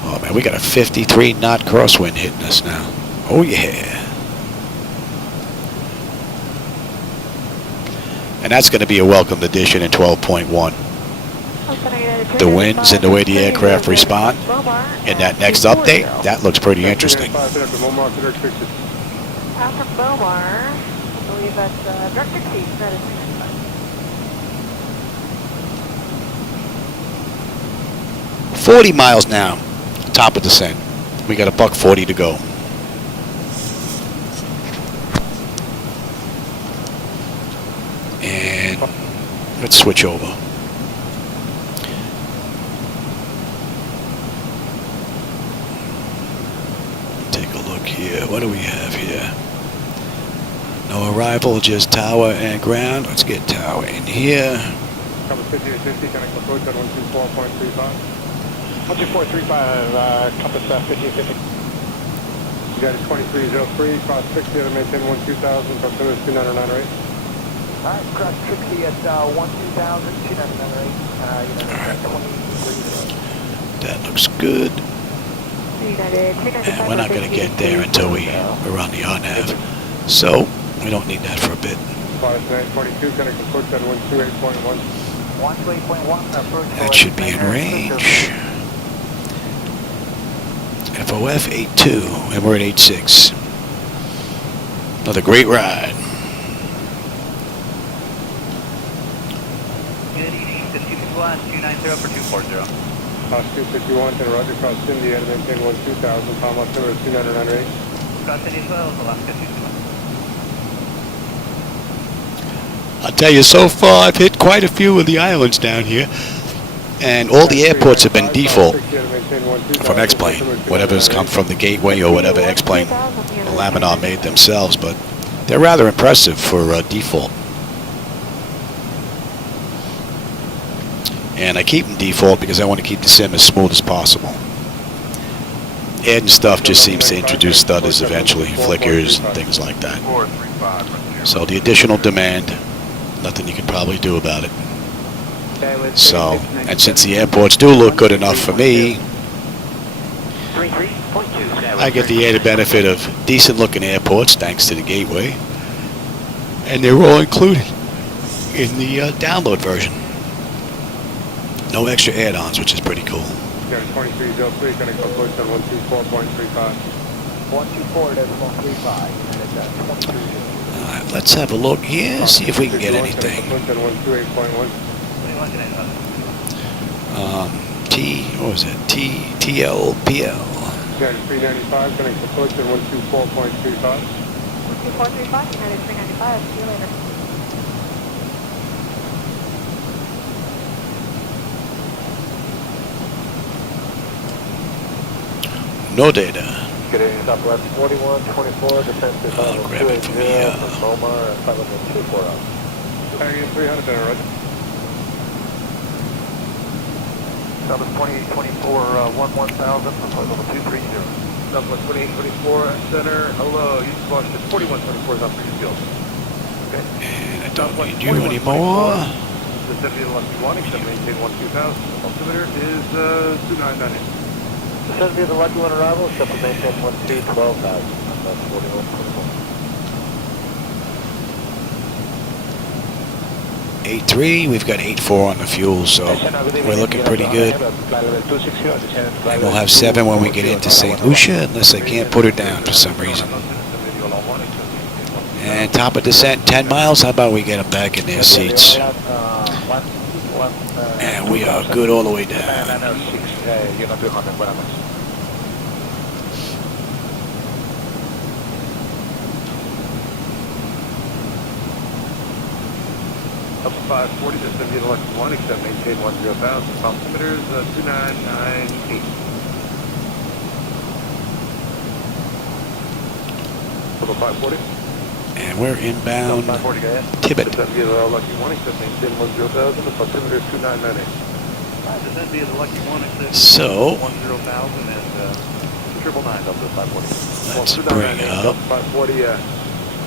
Oh man, we got a 53 knot crosswind hitting us now. Oh yeah. And that's going to be a welcome addition in 12.1. The winds and the way the aircraft respond in that next update, that looks pretty interesting. From Bomar, I believe that's Direct 60, that is 40 miles now, top of descent. We got a $140 to go. And let's switch over. Take a look here. What do we have here? No arrival, just tower and ground. Let's get tower in here. Compass 5850, connect approach at 124.35. 12435, compass 5850. You got a 2303, cross 60 to maintain 12000, proximity 2998. Alright, cross 60 at 12000, 2998. That looks good. And we're not going to get there until we're on the RNAV. So, we don't need that for a bit. 5922, connect approach at 128.1. 128.1, approach. That should be in range. FOF 82, and we're at 86. Another great ride. Good evening, 51, 290 for 240. Cross 251, and roger, cross India to maintain 12000, pound loss number 2998. Cross India 12, Alaska 221. I'll tell you, so far I've hit quite a few of the islands down here, and all the airports have been default from X-Plane, whatever's come from the gateway or whatever X-Plane Laminar made themselves, but they're rather impressive for default. And I keep them default because I want to keep the sim as smooth as possible. Adding stuff just seems to introduce stutters eventually, flickers, and things like that. So the additional demand, nothing you can probably do about it. So, and since the airports do look good enough for me, I get the added benefit of decent looking airports thanks to the gateway. And they're all included in the download version. No extra add-ons, which is pretty cool. Got a 2303, connect approach at 124.35. 124.35. Alright, let's have a look here, see if we can get anything. What was it? TLPL. Got a 395, connect approach at 124.35. 12435, United 395, see you later. No data. Good evening, Southwest 4124, descent to 280 from Bomar at 524 out. Carrying 300 center, roger. Southwest 2824, 11000 from flight level 230. Southwest 2824 center, hello, you squashed at 4124 is off for your field. Okay. And I don't need you anymore. Descent via the left 1, except maintain 12000. Altimeter is 2998. Descend via the Lucky 1 arrival, except for maintain 12,000. That's 4124. 8.3, we've got 8.4 on the fuel, so we're looking pretty good. And we'll have 7 when we get into St. Lucia, unless I can't put her down for some reason. And top of descent, 10 miles, how about we get them back in their seats? And we are good all the way down. Up to 540, descend via the left 1, except maintain 10,000. Altimeter is 2998. Level 540. And we're inbound Tibet. Descend via the Lucky 1, except maintain 10,000. The altimeter is 2998. Descend via the Lucky 1, except So, 10,000 and 999 up to 540. let's bring up 540,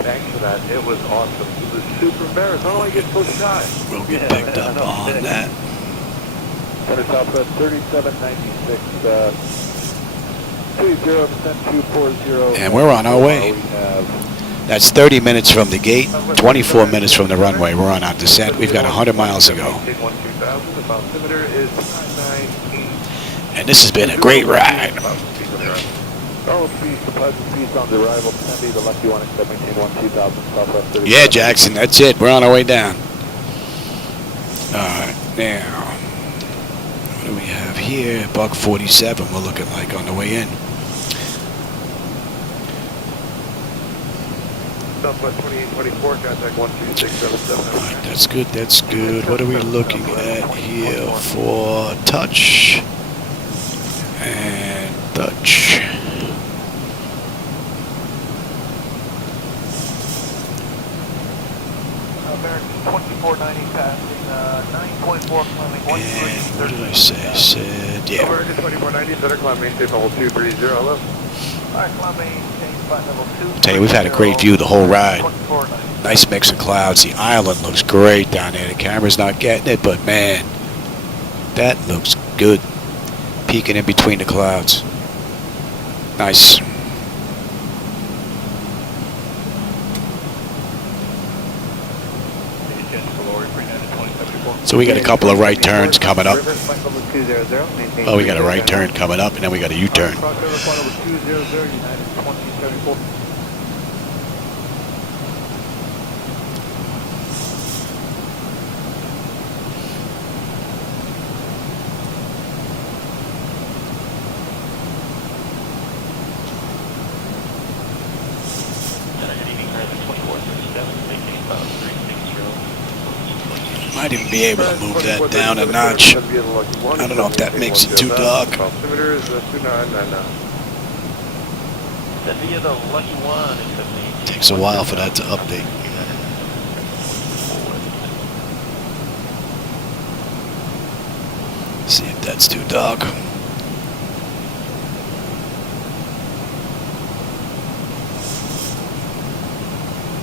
thanks for that. It was awesome. It was super embarrassed. How do I get so shy? We'll get picked up on that. Center Southwest 3796, 20 descent 240. And we're on our way. We have That's 30 minutes from the gate, 24 minutes from the runway. We're on our descent. We've got 100 miles to go. Maintain 12,000. The altimeter is 998. And this has been a great ride. All speeds, deposit speeds on the arrival. 10B, the lucky one, except maintain 12,000, southwest 30. Yeah, Jackson, that's it. We're on our way down. Alright, now, what do we have here? Buck 47 we're looking like on the way in. Southwest 2824, contact 12677. Alright, that's good, that's good. What are we looking at here for touch? And touch. American 2490 passing 9.4 climbing 1330. What did I say? I said, yeah. American 2490, center climb, maintain level 230, hello. Alright, climb maintain flight level 2. Tell you, we've had a great view the whole ride. Nice mix of clouds. The island looks great down there. The camera's not getting it, but man, that looks good. Peeking in between the clouds. Nice. So we got a couple of right turns coming up. Oh, we got a right turn coming up, and then we got a U-turn. Might even be able to move that down a notch. I don't know if that makes it too dark. Altimeter is 2999. Takes a while for that to update. See if that's too dark.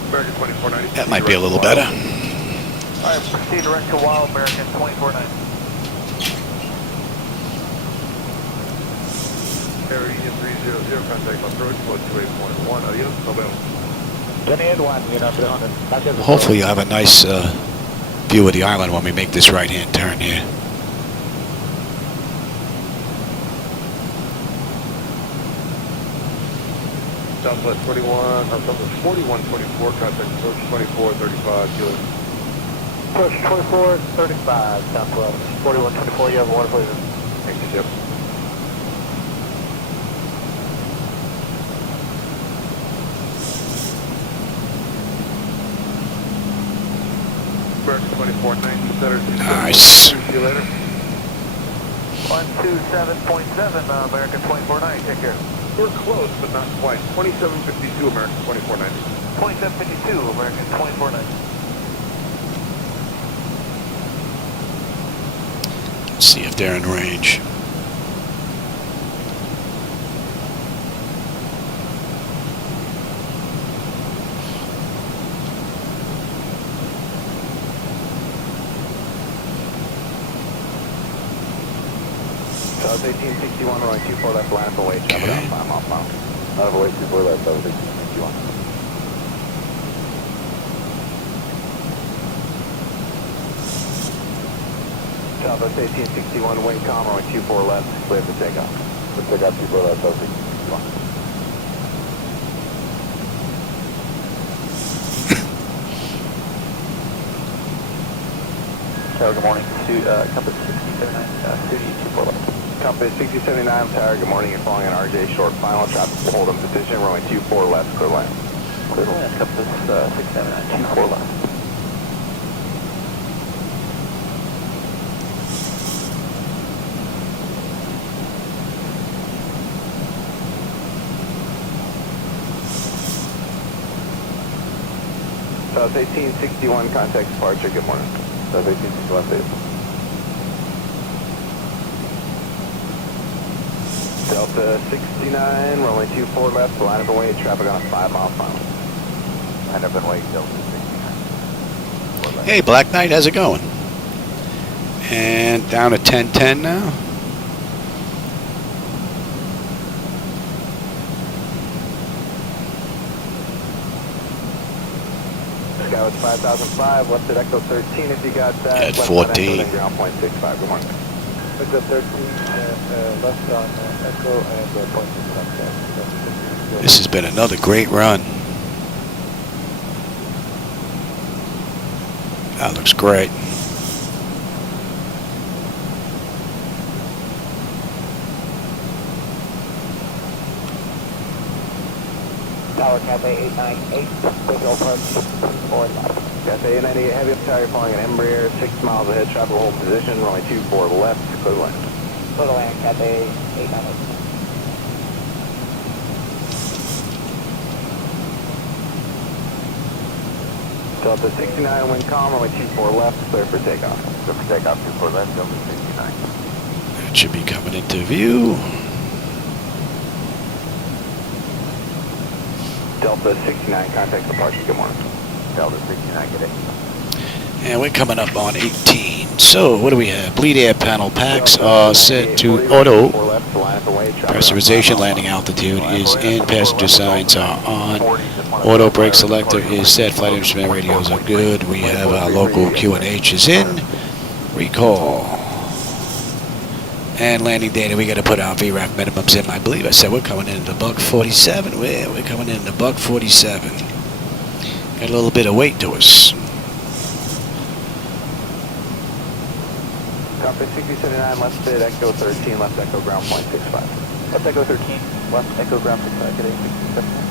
American 2490. That might be a little better. Alright, proceed direct to Wild American 2490. Area 300, contact approach, float 28.1, adios, Nobel. Hopefully you'll have a nice view of the island when we make this right-hand turn here. Southwest 21, Southwest 4124, contact approach 2435, kilo. Push 2435, Southwest 4124, you have a water, please. Thank you, Jim. American 2490, center. Nice. See you later. 127.7, American 2490, take care. We're close, but not quite. 2752, American 2490. 2752, American 2490. Let's see if they're in range. South 1861, runway 24 left, line up away, travel down 5 miles per hour. Line up away 24 left, South 1861. Southwest 1861, wind calm, runway 24 left, clear for takeoff. Clear for takeoff, 24 left, South 1861. Tower, good morning. Compass 6079, Studio 24 left. Compass 6079, Tower, good morning. You're flying an RJ short final, traffic will hold in position, runway 24 left, clear land. Clear land, Compass 679, 24 left. South 1861, contact departure, good morning. South 1861, please. Delta 69, runway 24 left, line up and wait, traffic on a 5 mile final. Line up and wait, Delta 69. Hey, Black Knight, how's it going? And down to 1010 now. Southwest 5005, left at Echo 13 if you got that. At left 14. On Echo, then ground point 65. Good morning. Echo 13, left on Echo and point 65. This has been another great run. That looks great. Tower Cafe 898, visual approach 4 left. Cafe 898, heavy up tower, flying an Embraer, 6 miles ahead, traffic hold position, runway 24 left, clear to land. Clear to land, Cafe 898. Delta 69, wind calm, runway 24 left, clear for takeoff. Clear for takeoff, 24 left, Delta 69. That should be coming into view. Delta 69, contact departure, good morning. Delta 69, good day. And we're coming up on 18. So, what do we have? Bleed air panel packs are set to auto. Pressurization landing altitude is in. Passenger signs are on. Auto brake selector is set. Flight instrument radios are good. We have our local QNH is in. Recall. And landing data, we got to put our VRAF minimums in. I believe I said we're coming in the buck 47. We're coming in the buck 47. Got a little bit of weight to us. Copy 6079, left at Echo 13, left Echo ground point 65. Left Echo 13, left Echo ground 65, good day, 6079.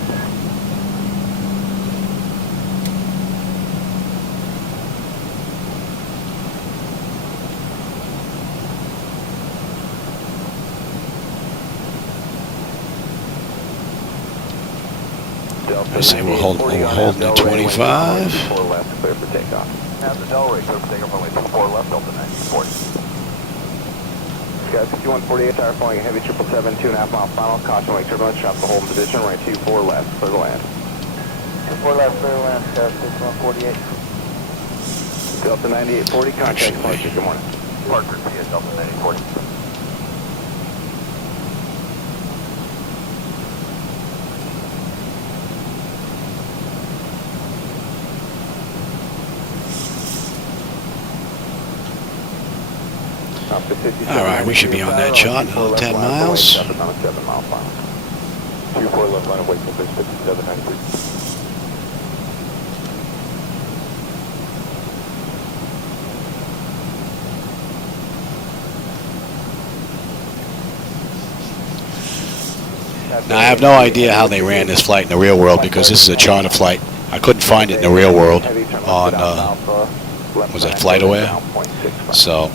I say we're holding at 25. 4 left, clear for takeoff. Now the Delray, clear for takeoff, runway 24 left, Delta 940. Sky 5148, tower flying a heavy 777, 2.5 mile final, caution wing turbulence, traffic hold in position, runway 24 left, clear to land. 24 left, clear to land, Sky 6148. Delta 9840, contact departure, good morning. Parker, via Delta 9840. All right, we should be on that shot in another 10 miles. 7 mile final. 24 left line of wake till 5793. Now, I have no idea how they ran this flight in the real world because this is a charter flight. I couldn't find it in the real world on, was that FlightAware? So,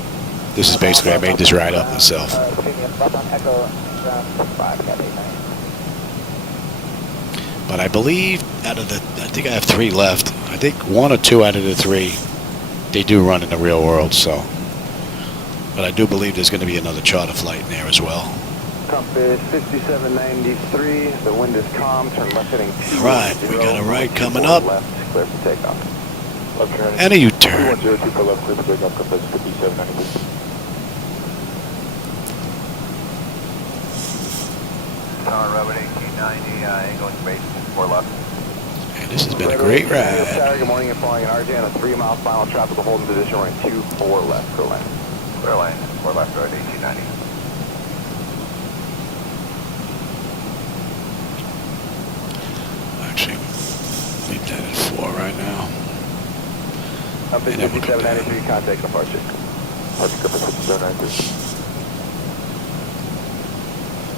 this is basically, I made this ride up myself. But I believe out of the, I think I have 3 left. I think 1 or 2 out of the 3, they do run in the real world, so. But I do believe there's going to be another charter flight in there as well. Compass 5793, the wind is calm, turn left heading 2. Right, we got a right coming up. Left, clear for takeoff. And a U-turn. 2102 for left, clear for takeoff, compass 5793. Tower Robert 1890, angle information 4 left. And this has been a great ride. Good morning, you're flying an RJ on a 3 mile final traffic hold in position, running 24 left, clear lane. Clear lane, 4 left, road 1890. Actually, leave that at 4 right now. Up at 5793, contact departure. Departure, compass 5793.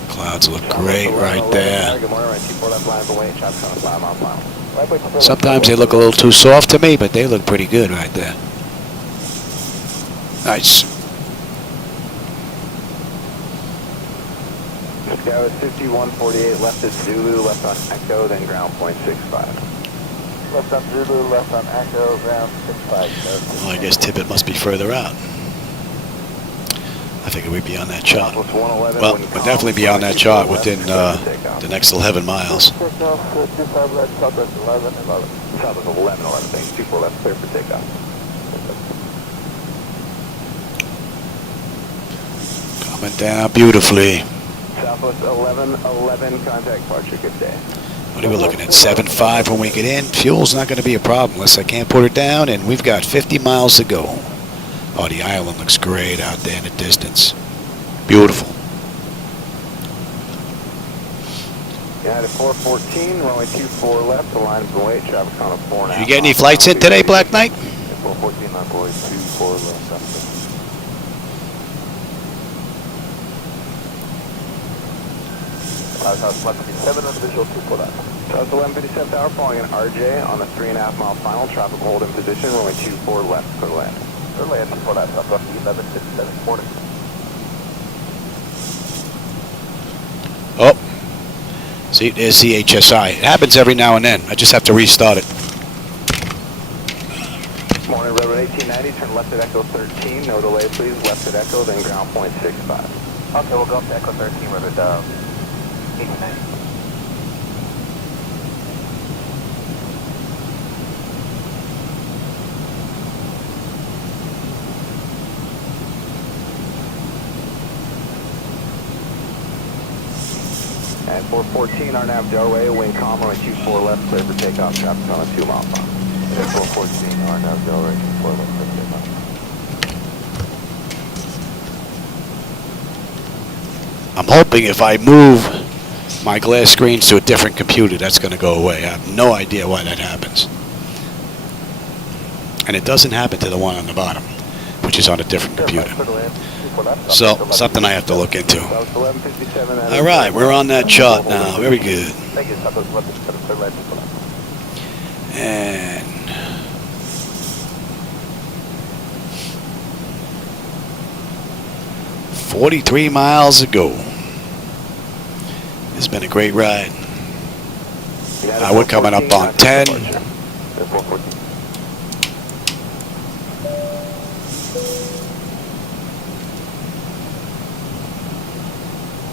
Clouds look great right there. Good morning, right 24 left line of away, traffic on a 5 mile final. Sometimes they look a little too soft to me, but they look pretty good right there. Nice. Sky was 5148, left at Zulu, left on Echo, then ground point 65. Left on Zulu, left on Echo, ground 65. Well, I guess Tippett must be further out. I think we'd be on that chart. Well, we'll definitely be on that chart within the next 11 miles. Southwest 11, thanks. 24 left, clear for takeoff. Coming down beautifully. Southwest 11, contact departure, good day. What are we looking at? 7.5 when we get in. Fuel's not going to be a problem unless I can't put it down, and we've got 50 miles to go. Oh, the island looks great out there in the distance. Beautiful. United 414, runway 24 left, the line is away, traffic on a 4.5. You get any flights in today, Black Knight? 414, line boy 24 left. South 1157 on the visual 24 left. South 1157 tower, following an RJ on a 3.5 mile final, traffic hold in position, runway 24 left, clear to land. Clear land 24 left, South 1157, morning. Oh. See, there's the HSI. It happens every now and then. I just have to restart it. Morning, Railroad 1890, turn left at Echo 13, no delay please, left at Echo, then ground point 65. Okay, we'll go up to Echo 13, Railroad 1890. And 414, RNAV Delray, wind calm, runway 24 left, clear for takeoff, traffic on a 2 mile final. Yeah, 414, RNAV Delray, 24 left, clear for takeoff. I'm hoping if I move my glass screens to a different computer, that's going to go away. I have no idea why that happens. And it doesn't happen to the one on the bottom, which is on a different computer. So, something I have to look into. All right, we're on that chart now. Very good. And 43 miles to go. It's been a great ride. We're coming up on 10.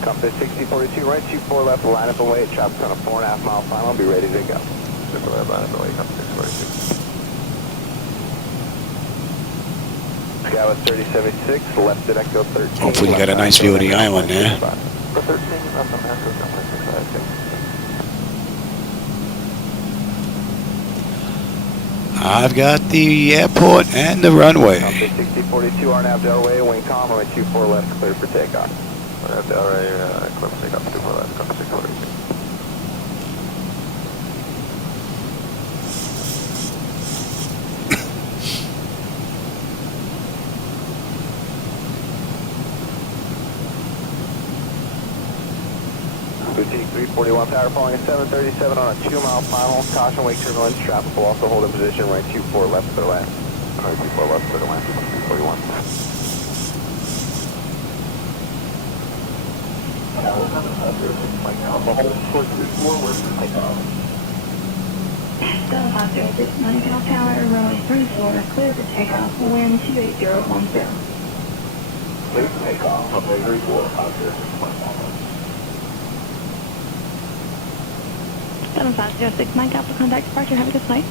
Compass 6042 right, 24 left, line up and wait, traffic on a 4.5 mile final, be ready to go. Skywest 3076, left at Echo 13. Hopefully you got a nice view of the island there. I've got the airport and the runway. Compass 6042, RNAV Delray, wind calm, runway 24 left, clear for takeoff. RNAV Delray, clear for takeoff, 24 left, compass 6042. Boutique 341 tower, following a 737 on a 2 mile final. Caution, wake turbulence, traffic will also hold in position, right 24 left clear to land. Right 24 left clear to land, 341. Delta 506 tower, runway 34, clear for takeoff, wind 28010. Clear for takeoff, runway 34, 506. 7506 Mike Alpha, contact departure, have a good flight.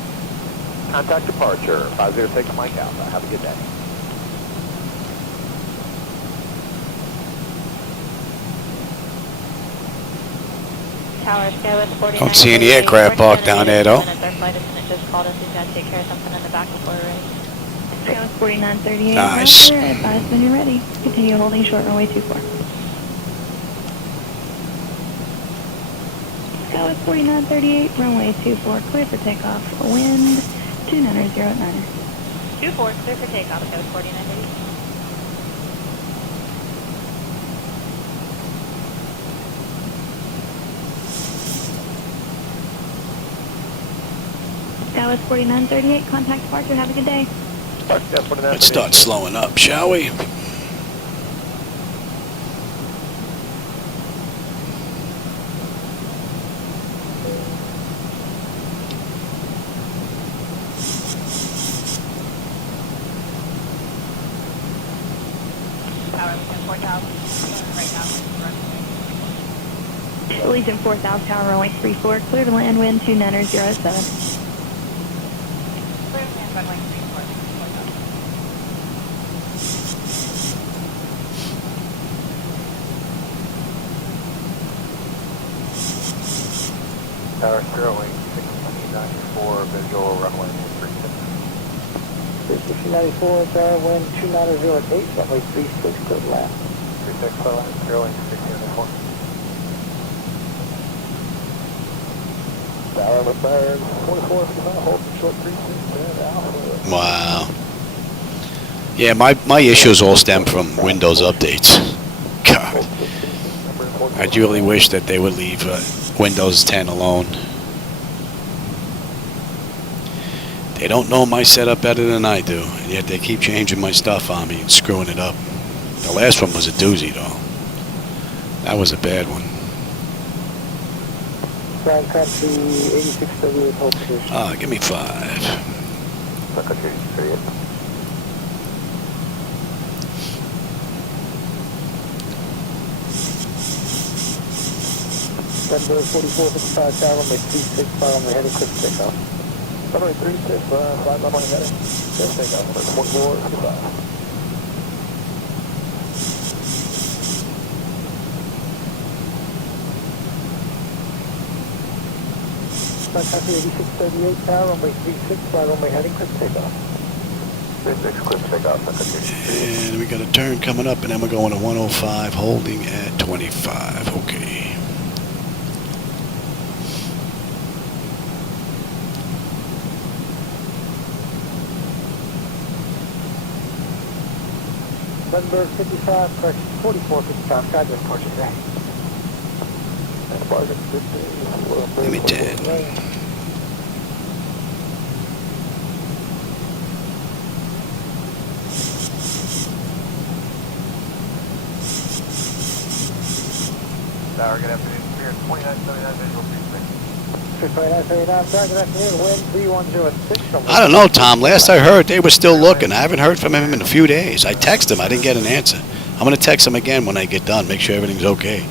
Contact departure, 506 Mike Alpha, have a good day. Tower, Skywest 49. Don't see any aircraft parked down there though. Their flight attendant just called us. He's got to take care of something in the back before we race. Skywest 4938, Nice. Roger, advise when you're ready. Continue holding short runway 24. Skywest 4938, runway 24, clear for takeoff, wind 290 at 9. 24, clear for takeoff, Skywest 4938. Skywest 4938, contact departure, have a good day. Let's start slowing up, shall we? Legion 4000 tower, runway 34, clear to land, wind 290 at 7. Clear to land, runway 34. Tower Sterling, 1694, visual runway 36. 1694, Tower, wind 290 at 8, runway 36, clear to land. 36, Sterling, 1694. Tower retired, 24, hold short 36, Alpha. Wow. Yeah, my issues all stem from Windows updates. God. I really wish that they would leave Windows 10 alone. They don't know my setup better than I do, and yet they keep changing my stuff on me and screwing it up. The last one was a doozy, though. That was a bad one. Ground country 86W, hold position. Give me 5. Denver 4455, Tower, runway 36, fire runway heading, quick takeoff. Runway 36, fly runway heading, quick takeoff, 1455. Ground country 8638, Tower, runway 36, fly runway heading, quick takeoff. 36, quick takeoff, And we got a turn coming up, and then we're going to 105, holding at 25. Okay. Denver 55, correction 4455, Skyjet departure today. Give me 10. Tower, good afternoon. Spirit 2979, visual 36. 2979, Tower, good afternoon. Wind 3106. I don't know, Tom. Last I heard, they were still looking. I haven't heard from him in a few days. I texted him. I didn't get an answer. I'm going to text him again when I get done, make sure everything's okay.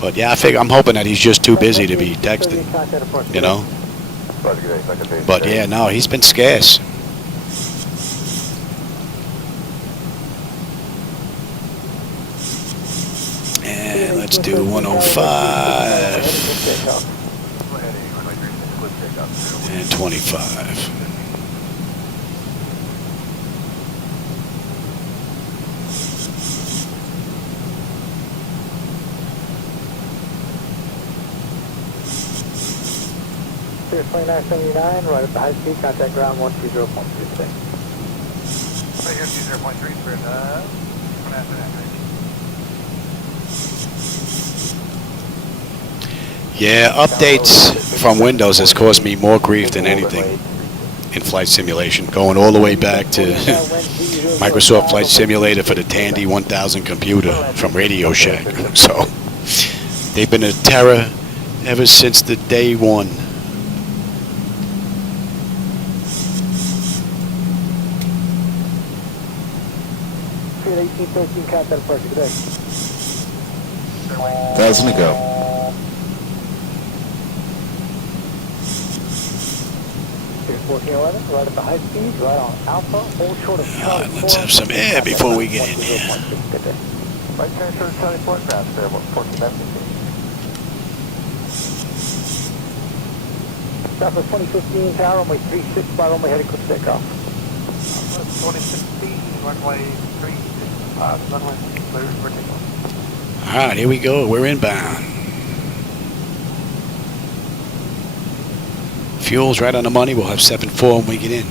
But, yeah, I'm hoping that he's just too busy to be texting, you know? But, yeah, no, he's been scarce. And let's do 105 and 25. Spirit 2979, right at the high speed, contact ground 120.36. Right here, 20.3, Spirit 2979. Yeah, updates from Windows has caused me more grief than anything in flight simulation. Going all the way back to Microsoft Flight Simulator for the Tandy 1000 computer from Radio Shack. So they've been a terror ever since the day one. Spirit 1813, contact departure today. 1,000 to go. Spirit 1411, right at the high speed, right on Alpha, hold short of Charlie. Let's have some air before we get in here. Right turn short of Charlie Point, fast there, 1419. Southwest 2015, Tower, runway 36, fly runway heading quick takeoff. 2016, runway 365, runway clear for takeoff. All right, here we go. We're inbound. Fuel's right on the money. We'll have 7.4 when we get in.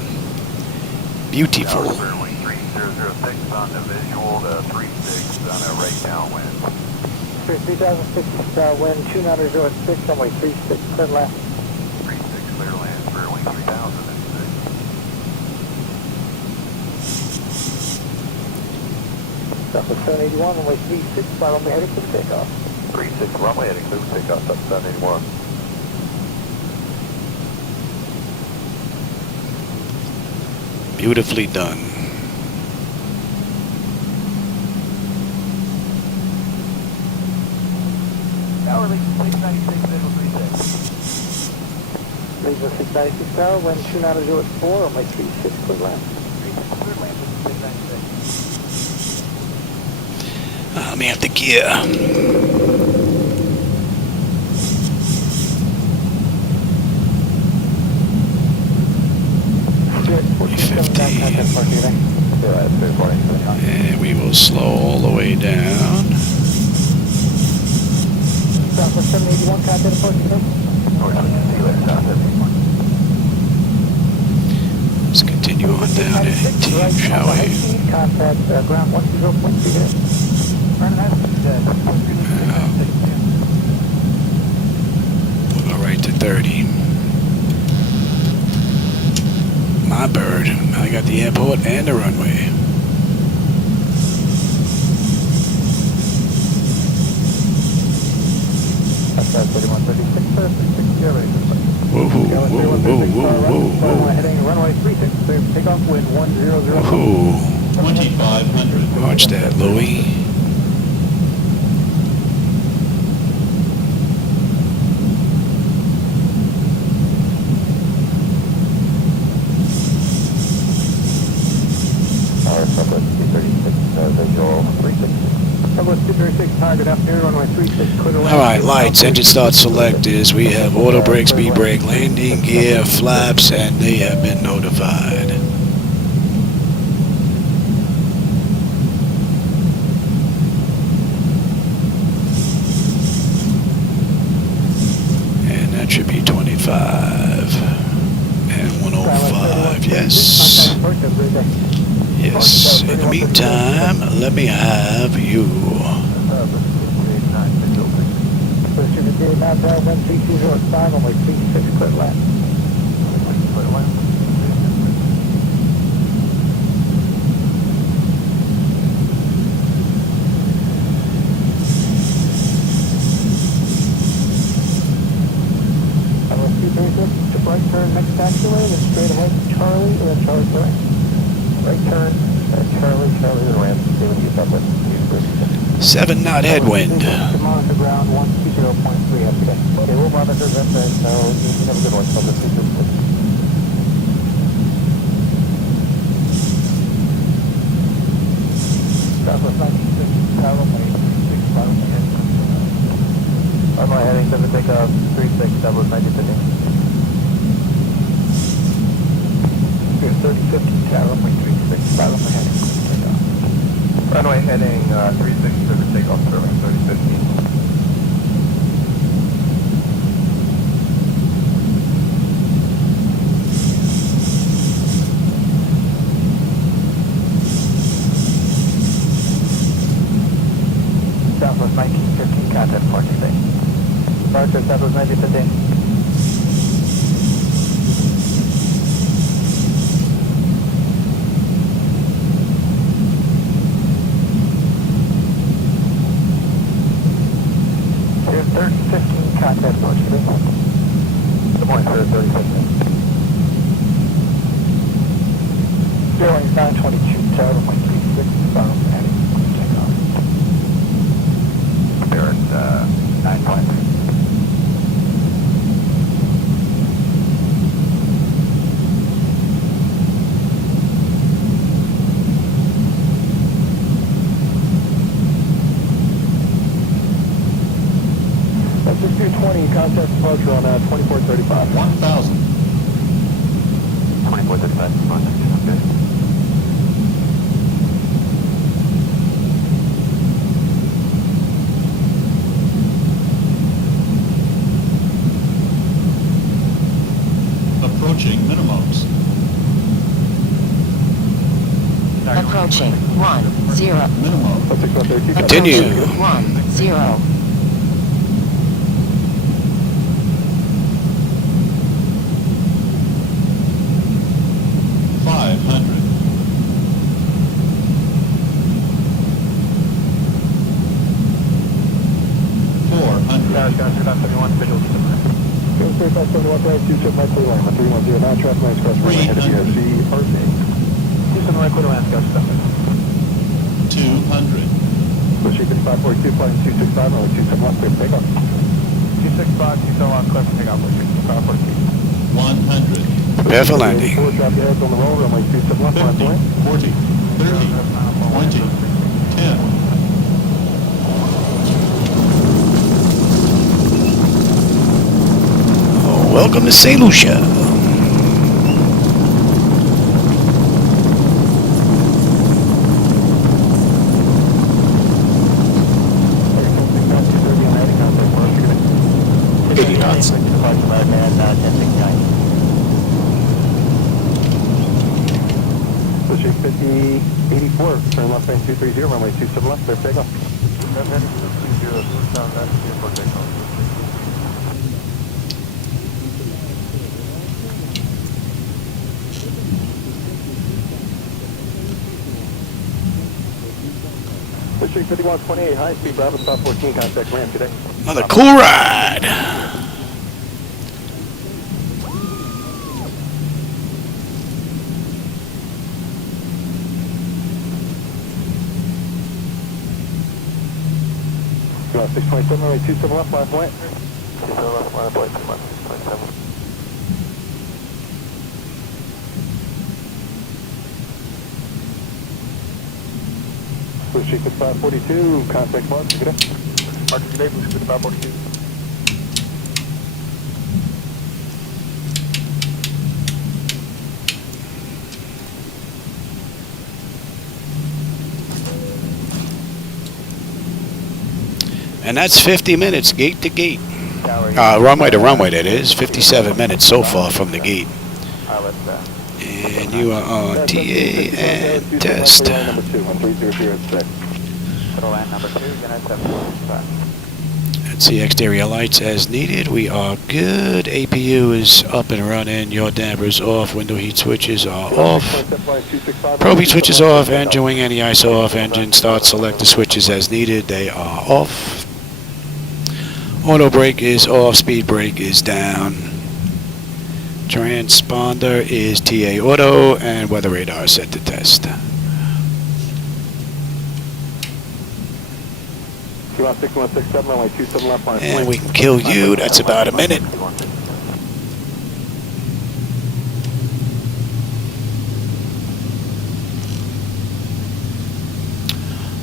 Beautiful. Tower, 3006 on the visual, the 36 on a right downwind. Spirit 3006, wind 290 at 6, runway 36, clear left. 36 clear land, Spirit wing 3000 at 6. Southwest 781, runway 36, fly runway heading quick takeoff. 36 runway heading clear for takeoff, up 781. Beautifully done. Tower, Lake 696, visual 36. Laser 696 Tower, wind 290 at 4, runway 36, clear land. 36 clear land, 696. Let me have the gear. And we will slow all the way down. Southwest 781, contact approach today. Let's continue on down to team, shall we? Contact ground 120.2. We'll go right to 30. My bird. I got the airport and the runway. Whoa, whoa, whoa, whoa, whoa, whoa. Heading runway 36, takeoff wind 100. Whoa. 2,500. Watch that, Louie. Alright, lights, engine start selectors. We have auto brake, speed brake, landing gear, flaps, and they have been notified. And that should be 25 and 105, yes. Yes, in the meantime, let me have you. Right turn, next taxiway, then straight ahead, Charlie, and then Charlie Boeing. Right turn, Charlie, then ramp, 7 knot headwind. Monitor ground 120.3 up today. Okay, we'll monitor that, so you have a good one. Southwest 96, tower runway 6, tower runway. Runway heading, doesn't take off 36, Southwest 96. 3050, tower runway 36, tower runway heading. Runway heading 36, service takeoff, serving 3015. Southwest 1915, contact parking bay. Departure, Southwest 1915. Contact approach today. Good morning, sir, 3015. 0922, tower runway 36, bound heading, takeoff. They're at 9.5. That's just 220, contact departure on 2435. 1,000. 2435, okay. Approaching minimums. Approaching 10. Minimum. Continue. 10. 500. 400. Visual. 3571, 27 right clear line, 310, non-traffic lane express, right ahead of you, RC. Houston, right quarter line, Scotch, 200. Lucia, 542, flying 265, only 271, clear for takeoff. 265, 271, clear for takeoff, Lucia, 542. 100. Prepare for landing. 4, drop your heads on the roll, runway 271, 50, 40, 30, 20, 10. Welcome to St. Lucia. Departure American at 1069. Lucia 5084, turn left lane 230, runway 27 left, clear for takeoff. Lucia 5128, high speed Bravo, stop 14, contact ramp today. Another cool ride. Go 627, runway 27 left, last point. 27 left, line up, light 27. Lucia 5542, contact Mark, good day. Mark, good day, Lucia 5542. And that's 50 minutes gate to gate. Runway to runway, that is. 57 minutes so far from the gate. And you are on TA and test. Number 2, 13006. Land number 2, Unit 745. Let's see, exterior lights as needed. We are good. APU is up and running. Yaw dampers off. Window heat switches are off. Probe heat switches off. Engine wing anti-iso off. Engine start selector switches as needed. They are off. Auto brake is off. Speed brake is down. Transponder is TA auto. And weather radar is set to test. And we can kill you. That's about a minute.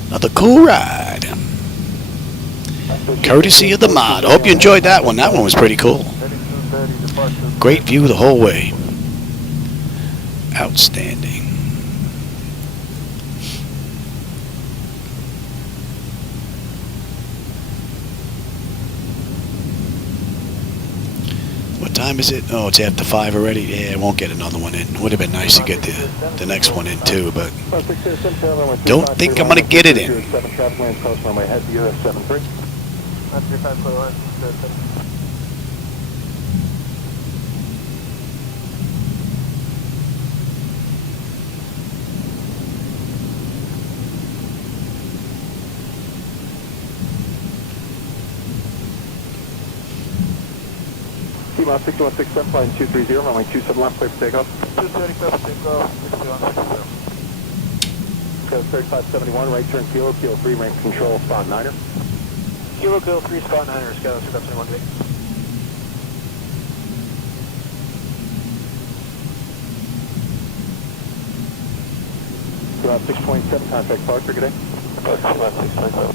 Another cool ride. Courtesy of the mod. I hope you enjoyed that one. That one was pretty cool. Great view the whole way. Outstanding. What time is it? Oh, it's after 5 already. Yeah, I won't get another one in. Would have been nice to get the next one in too, but don't think I'm gonna get it in. T-Mod 6167, flying 230, runway 27 left, clear for takeoff. 237, takeoff, 6160. Go 3571, right turn kilo, kilo 3, rank control, spot 9er. Kilo 3, spot 9er, Skyline 271 today. T-Mod 627, contact Parker, good day. T-Mod 627.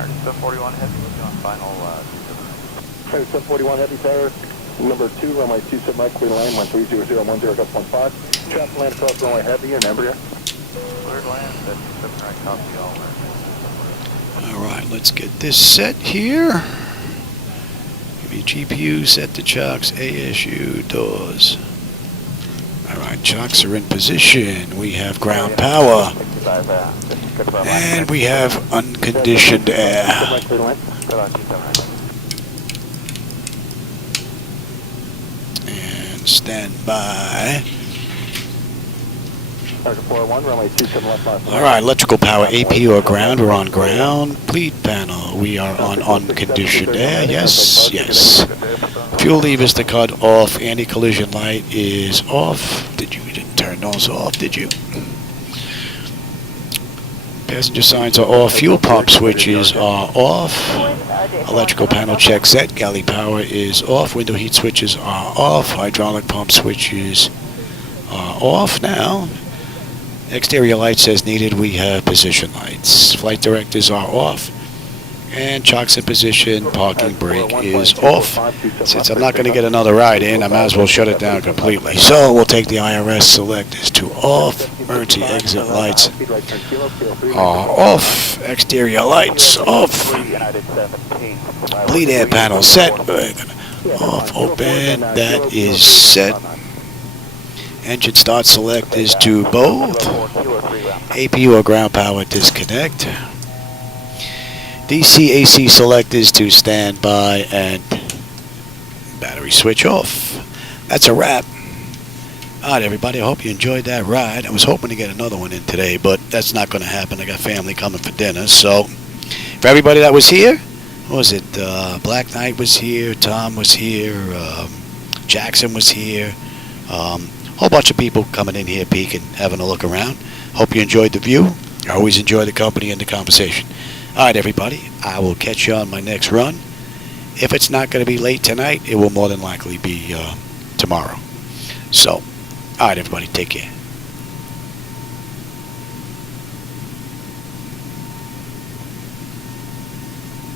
Alright, 741 Heavy, looking on final 741 Heavy Tower, number 2, runway 27 right, clear lane, 1300, 10, gust 15. Traffic land across runway Heavy and embryo. Cleared land, 7 right, copy all land. Alright, let's get this set here. Give me GPU, set the chocks, ASU, doors. Alright, chocks are in position. We have ground power. And we have unconditioned air. And stand by. Alright, electrical power, AP or ground. We're on ground. Pleat panel. We are on unconditioned air. Yes, yes. Fuel levers to cut off. Anti-collision light is off. You didn't turn those off, did you? Passenger signs are off. Fuel pump switches are off. Electrical panel check set. Galley power is off. Window heat switches are off. Hydraulic pump switches are off now. Exterior lights as needed. We have position lights. Flight directors are off. And chocks in position, parking brake is off. Since I'm not going to get another ride in, I might as well shut it down completely. So we'll take the IRS selectors to off. Emergency exit lights are off. Exterior lights off. Bleed air panel set. Off, open. That is set. Engine start selectors to both. APU or ground power disconnect. DC AC selectors to standby and battery switch off. That's a wrap. Alright everybody, I hope you enjoyed that ride. I was hoping to get another one in today, but that's not going to happen. I got family coming for dinner. So for everybody that was here, what was it? Black Knight was here, Tom was here, Jackson was here. Whole bunch of people coming in here, peeking, having a look around. Hope you enjoyed the view. I always enjoy the company and the conversation. Alright everybody, I will catch you on my next run. If it's not going to be late tonight, it will more than likely be tomorrow. So, alright everybody, take care.